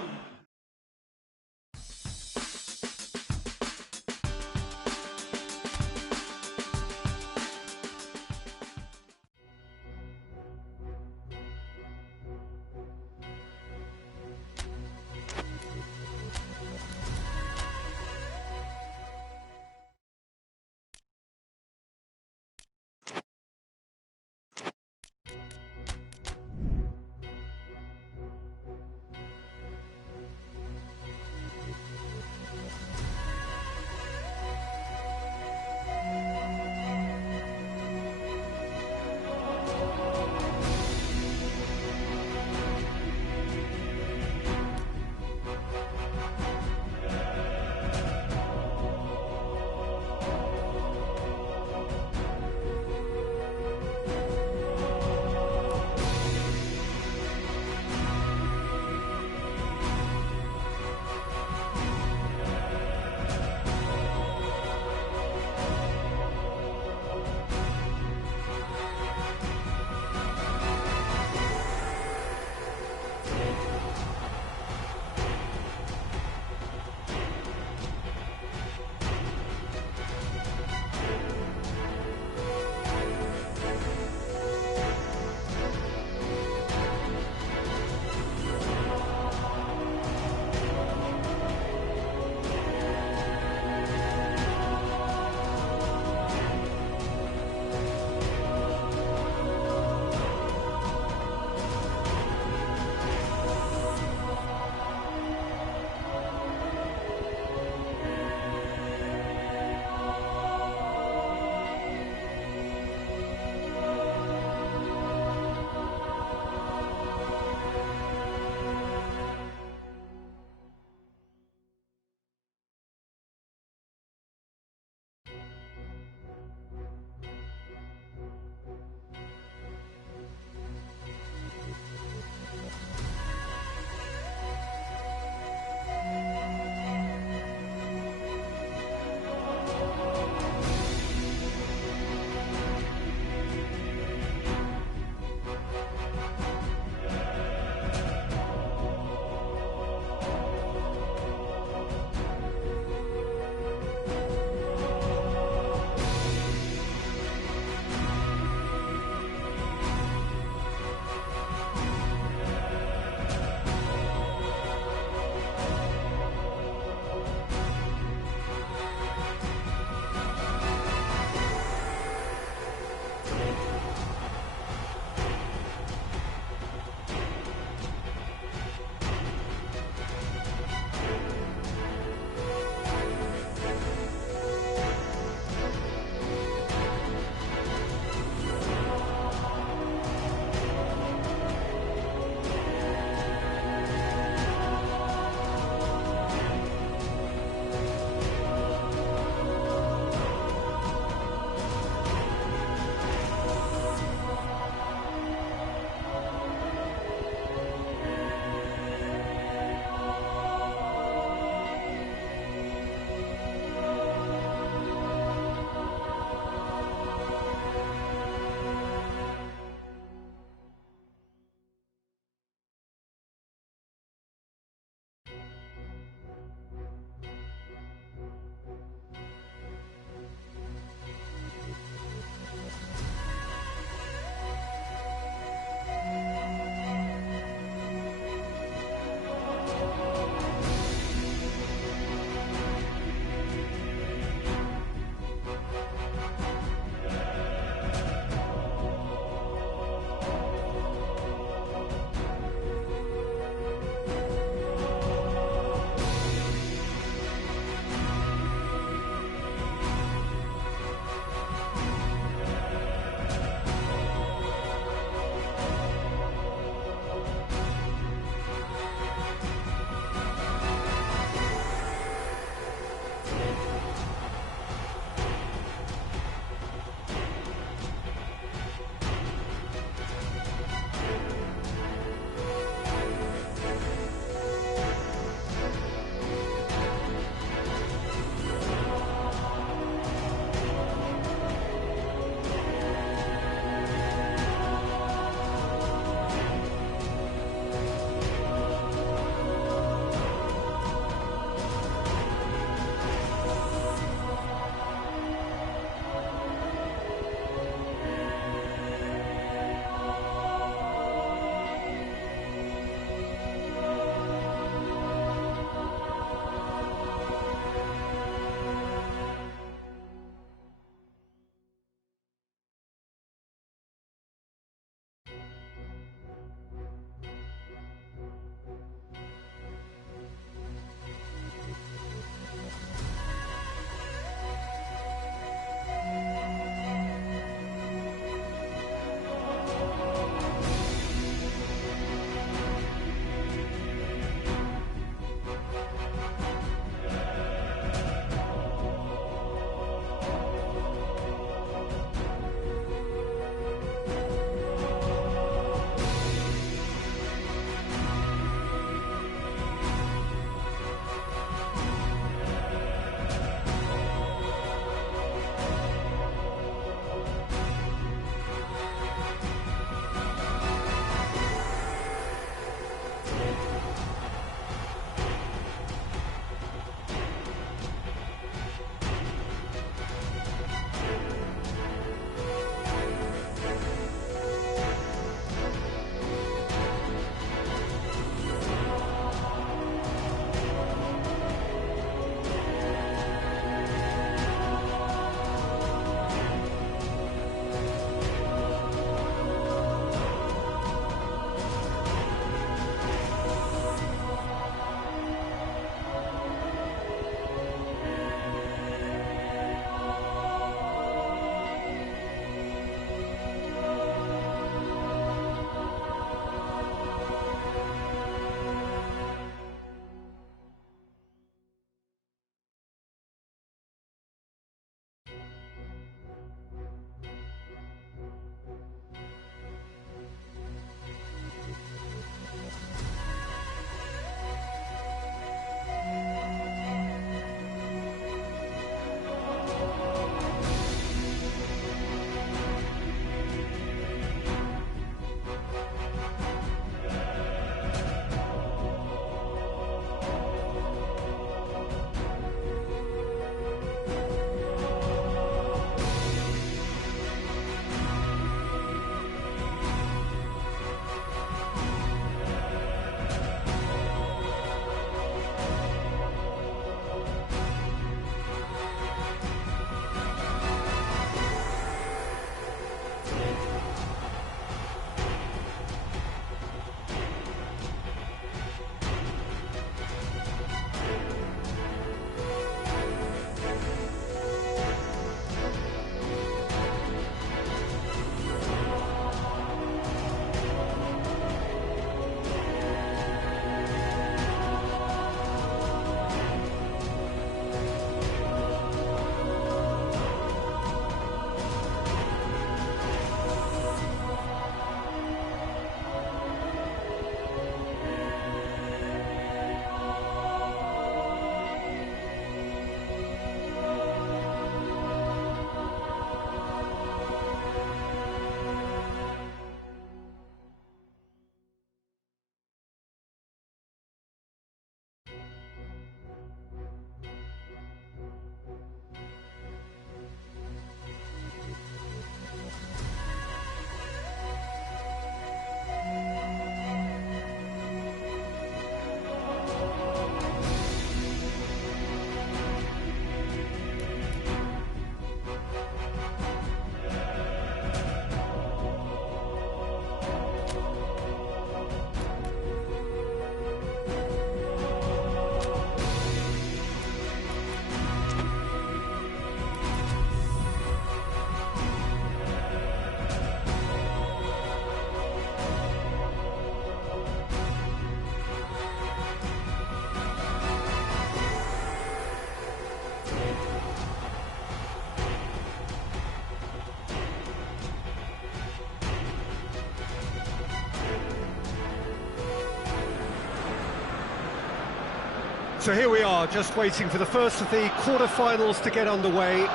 So here we are, just waiting for the first of the quarter-finals to get underway.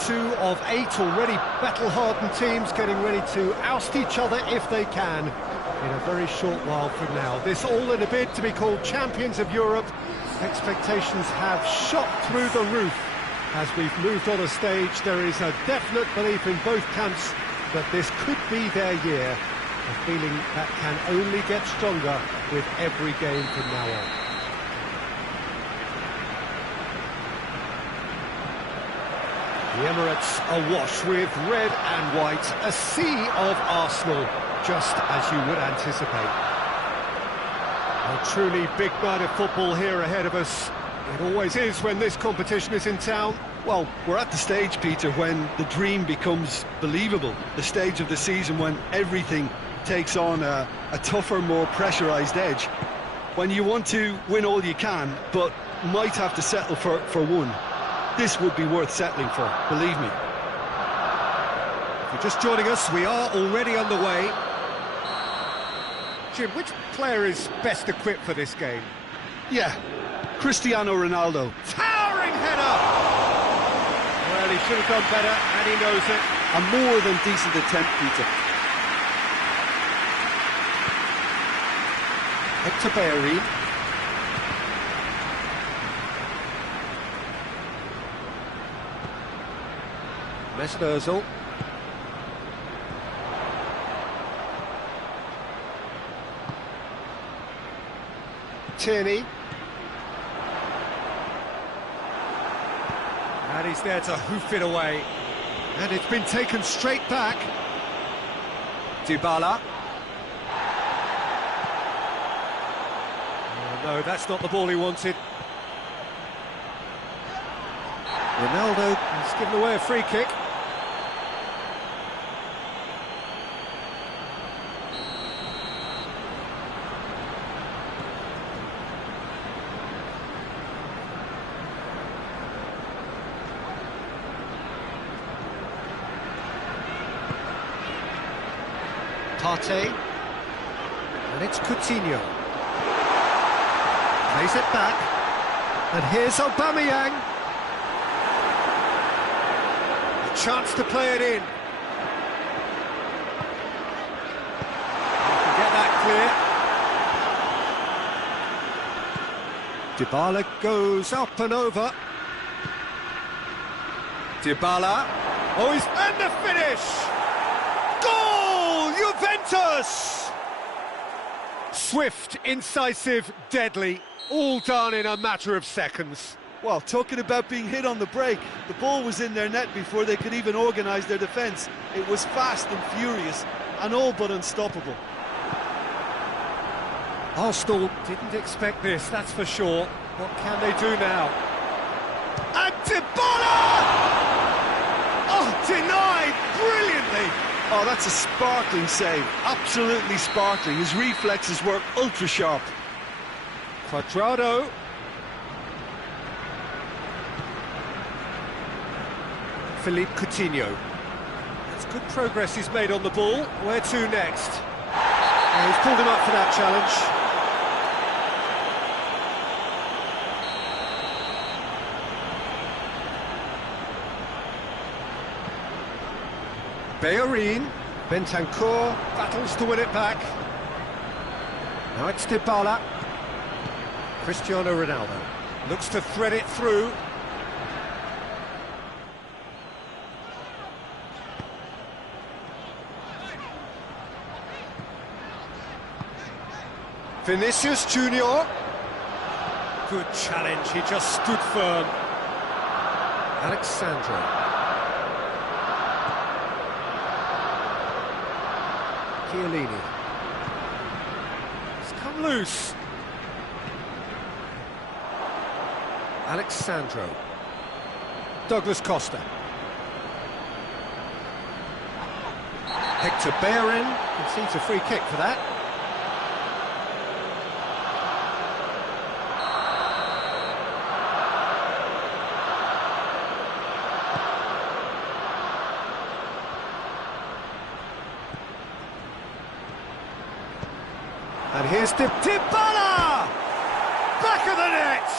2 of 8 already battle-hardened teams getting ready to oust each other if they can in a very short while from now. This all in a bid to be called champions of Europe. Expectations have shot through the roof. As we've moved on a stage, there is a definite belief in both camps that this could be their year. A feeling that can only get stronger with every game from now on. The Emirates awash with red and white, a sea of Arsenal, just as you would anticipate. A truly big night of football here ahead of us. It always is when this competition is in town. Well, we're at the stage, Peter, when the dream becomes believable. The stage of the season when everything takes on a tougher, more pressurised edge. When you want to win all you can, but might have to settle for one. This would be worth settling for, believe me. If you're just joining us, we are already underway. Jim, which player is best equipped for this game? Yeah, Cristiano Ronaldo. Towering header! Well, he should have done better, and he knows it. A more than decent attempt, Peter. Hector Bellerin. Mesut Ozil. Tierney. And he's there to hoof it away. And it's been taken straight back. Dybala. Oh, no, that's not the ball he wanted. Ronaldo has given away a free kick. Partey, and it's Coutinho. Plays it back, and here's Aubameyang. A chance to play it in. You can get that clear. Dybala goes up and over. Dybala. Oh, he's and the finish! Goal! Juventus! Swift, incisive, deadly, all done in a matter of seconds. Well, talking about being hit on the break, the ball was in their net before they could even organise their defence. It was fast and furious, and all but unstoppable. Arsenal didn't expect this, that's for sure. What can they do now? And Dybala! Oh, denied brilliantly! Oh, that's a sparkling save, absolutely sparkling. His reflexes were ultra-sharp. Quadrado. Philippe Coutinho. That's good progress he's made on the ball. Where to next? He's pulled him up for that challenge. Bellerin, Bentancur battles to win it back. Now it's Dybala. Cristiano Ronaldo looks to thread it through. Vinicius Junior. Good challenge, he just stood firm. Alexandro. Chiellini. It's come loose. Alexandro. Douglas Costa. Hector Bellerin concedes a free kick for that. And here's Dybala! Back of the net!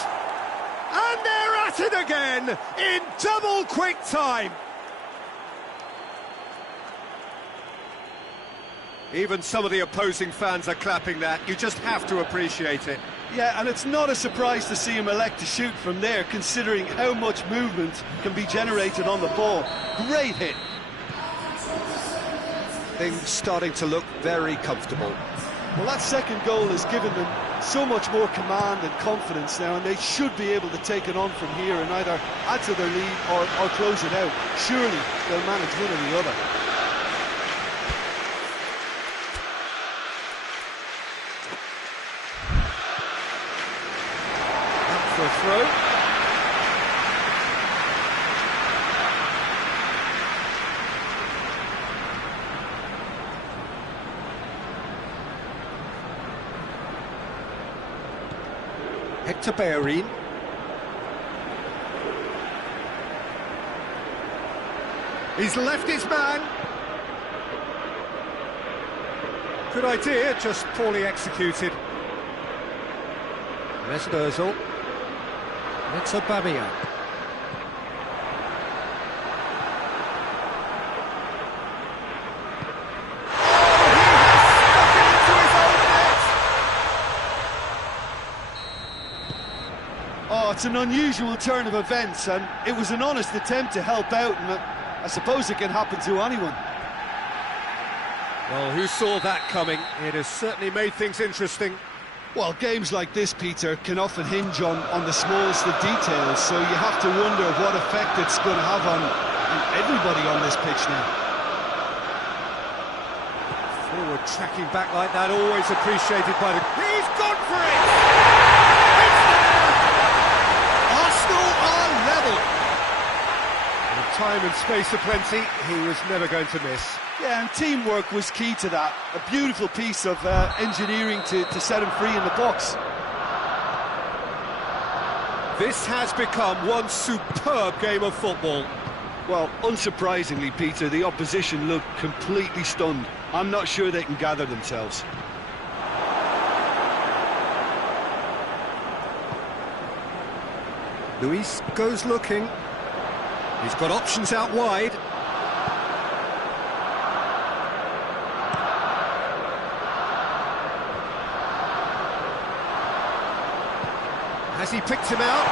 at it again in double quick time. Even some of the opposing fans are clapping that. You just have to appreciate it. Yeah, and it's not a surprise to see him elect to shoot from there, considering how much movement can be generated on the ball. Great hit. Things starting to look very comfortable. Well, that second goal has given them so much more command and confidence now, and they should be able to take it on from here and either add to their lead or close it out. Surely they'll manage one or the other. Up for a throw. Hector Bellerin. He's left his man. Good idea, just poorly executed. Mesut Ozil. It's Aubameyang. Oh, it's an unusual turn of events, and it was an honest attempt to help out, and I suppose it can happen to anyone. Well, who saw that coming? It has certainly made things interesting. Well, games like this, Peter, can often hinge on the smallest of details, so you have to wonder what effect it's going to have on everybody on this pitch now. Forward tracking back like that, always appreciated by the... He's gone for it! It's there! Arsenal are level! With time and space aplenty, he was never going to miss. Yeah, and teamwork was key to that. A beautiful piece of engineering to set him free in the box. This has become one superb game of football. Well, unsurprisingly, Peter, the opposition looked completely stunned. I'm not sure they can gather themselves. Luis goes looking. He's got options out wide. Has he picked him out?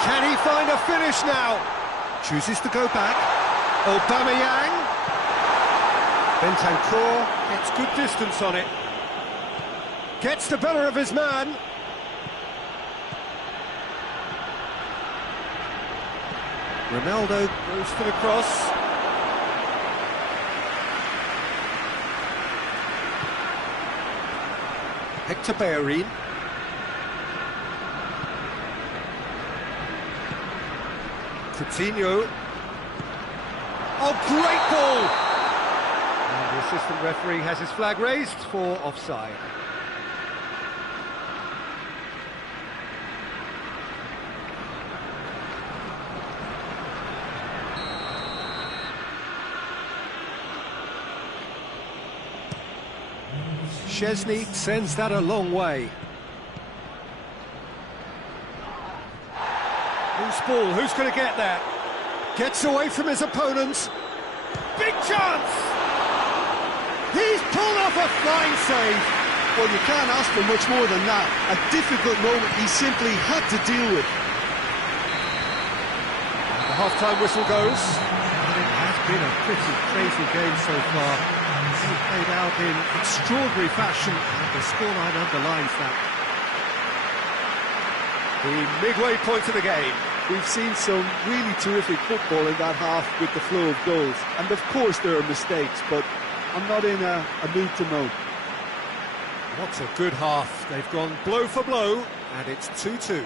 Can he find a finish now? Chooses to go back. Aubameyang. Bentancur gets good distance on it. Gets the better of his man. Ronaldo goes for the cross. Hector Bellerin. Coutinho. Oh, great ball! And the assistant referee has his flag raised for offside. Szczesny sends that a long way. Loose ball, who's going to get that? Gets away from his opponents. Big chance! He's pulled off a fine save. Well, you can't ask for much more than that. A difficult moment he simply had to deal with. And the half-time whistle goes. And it has been a pretty crazy game so far. It's played out in extraordinary fashion, and the scoreline underlines that. The midway point of the game. We've seen some really terrific football in that half with the flow of goals. And of course there are mistakes, but I'm not in a mood to moan. What a good half. They've gone blow for blow, and it's 2-2.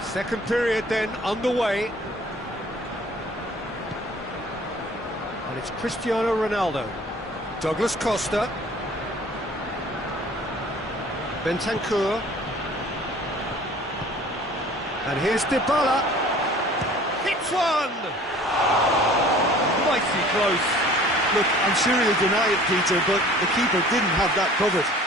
Second period then underway. And it's Cristiano Ronaldo. Douglas Costa. Bentancur. And here's Dybala. Hits one! Mighty close. Look, I'm sure he'll deny it, Peter, but the keeper didn't have that covered.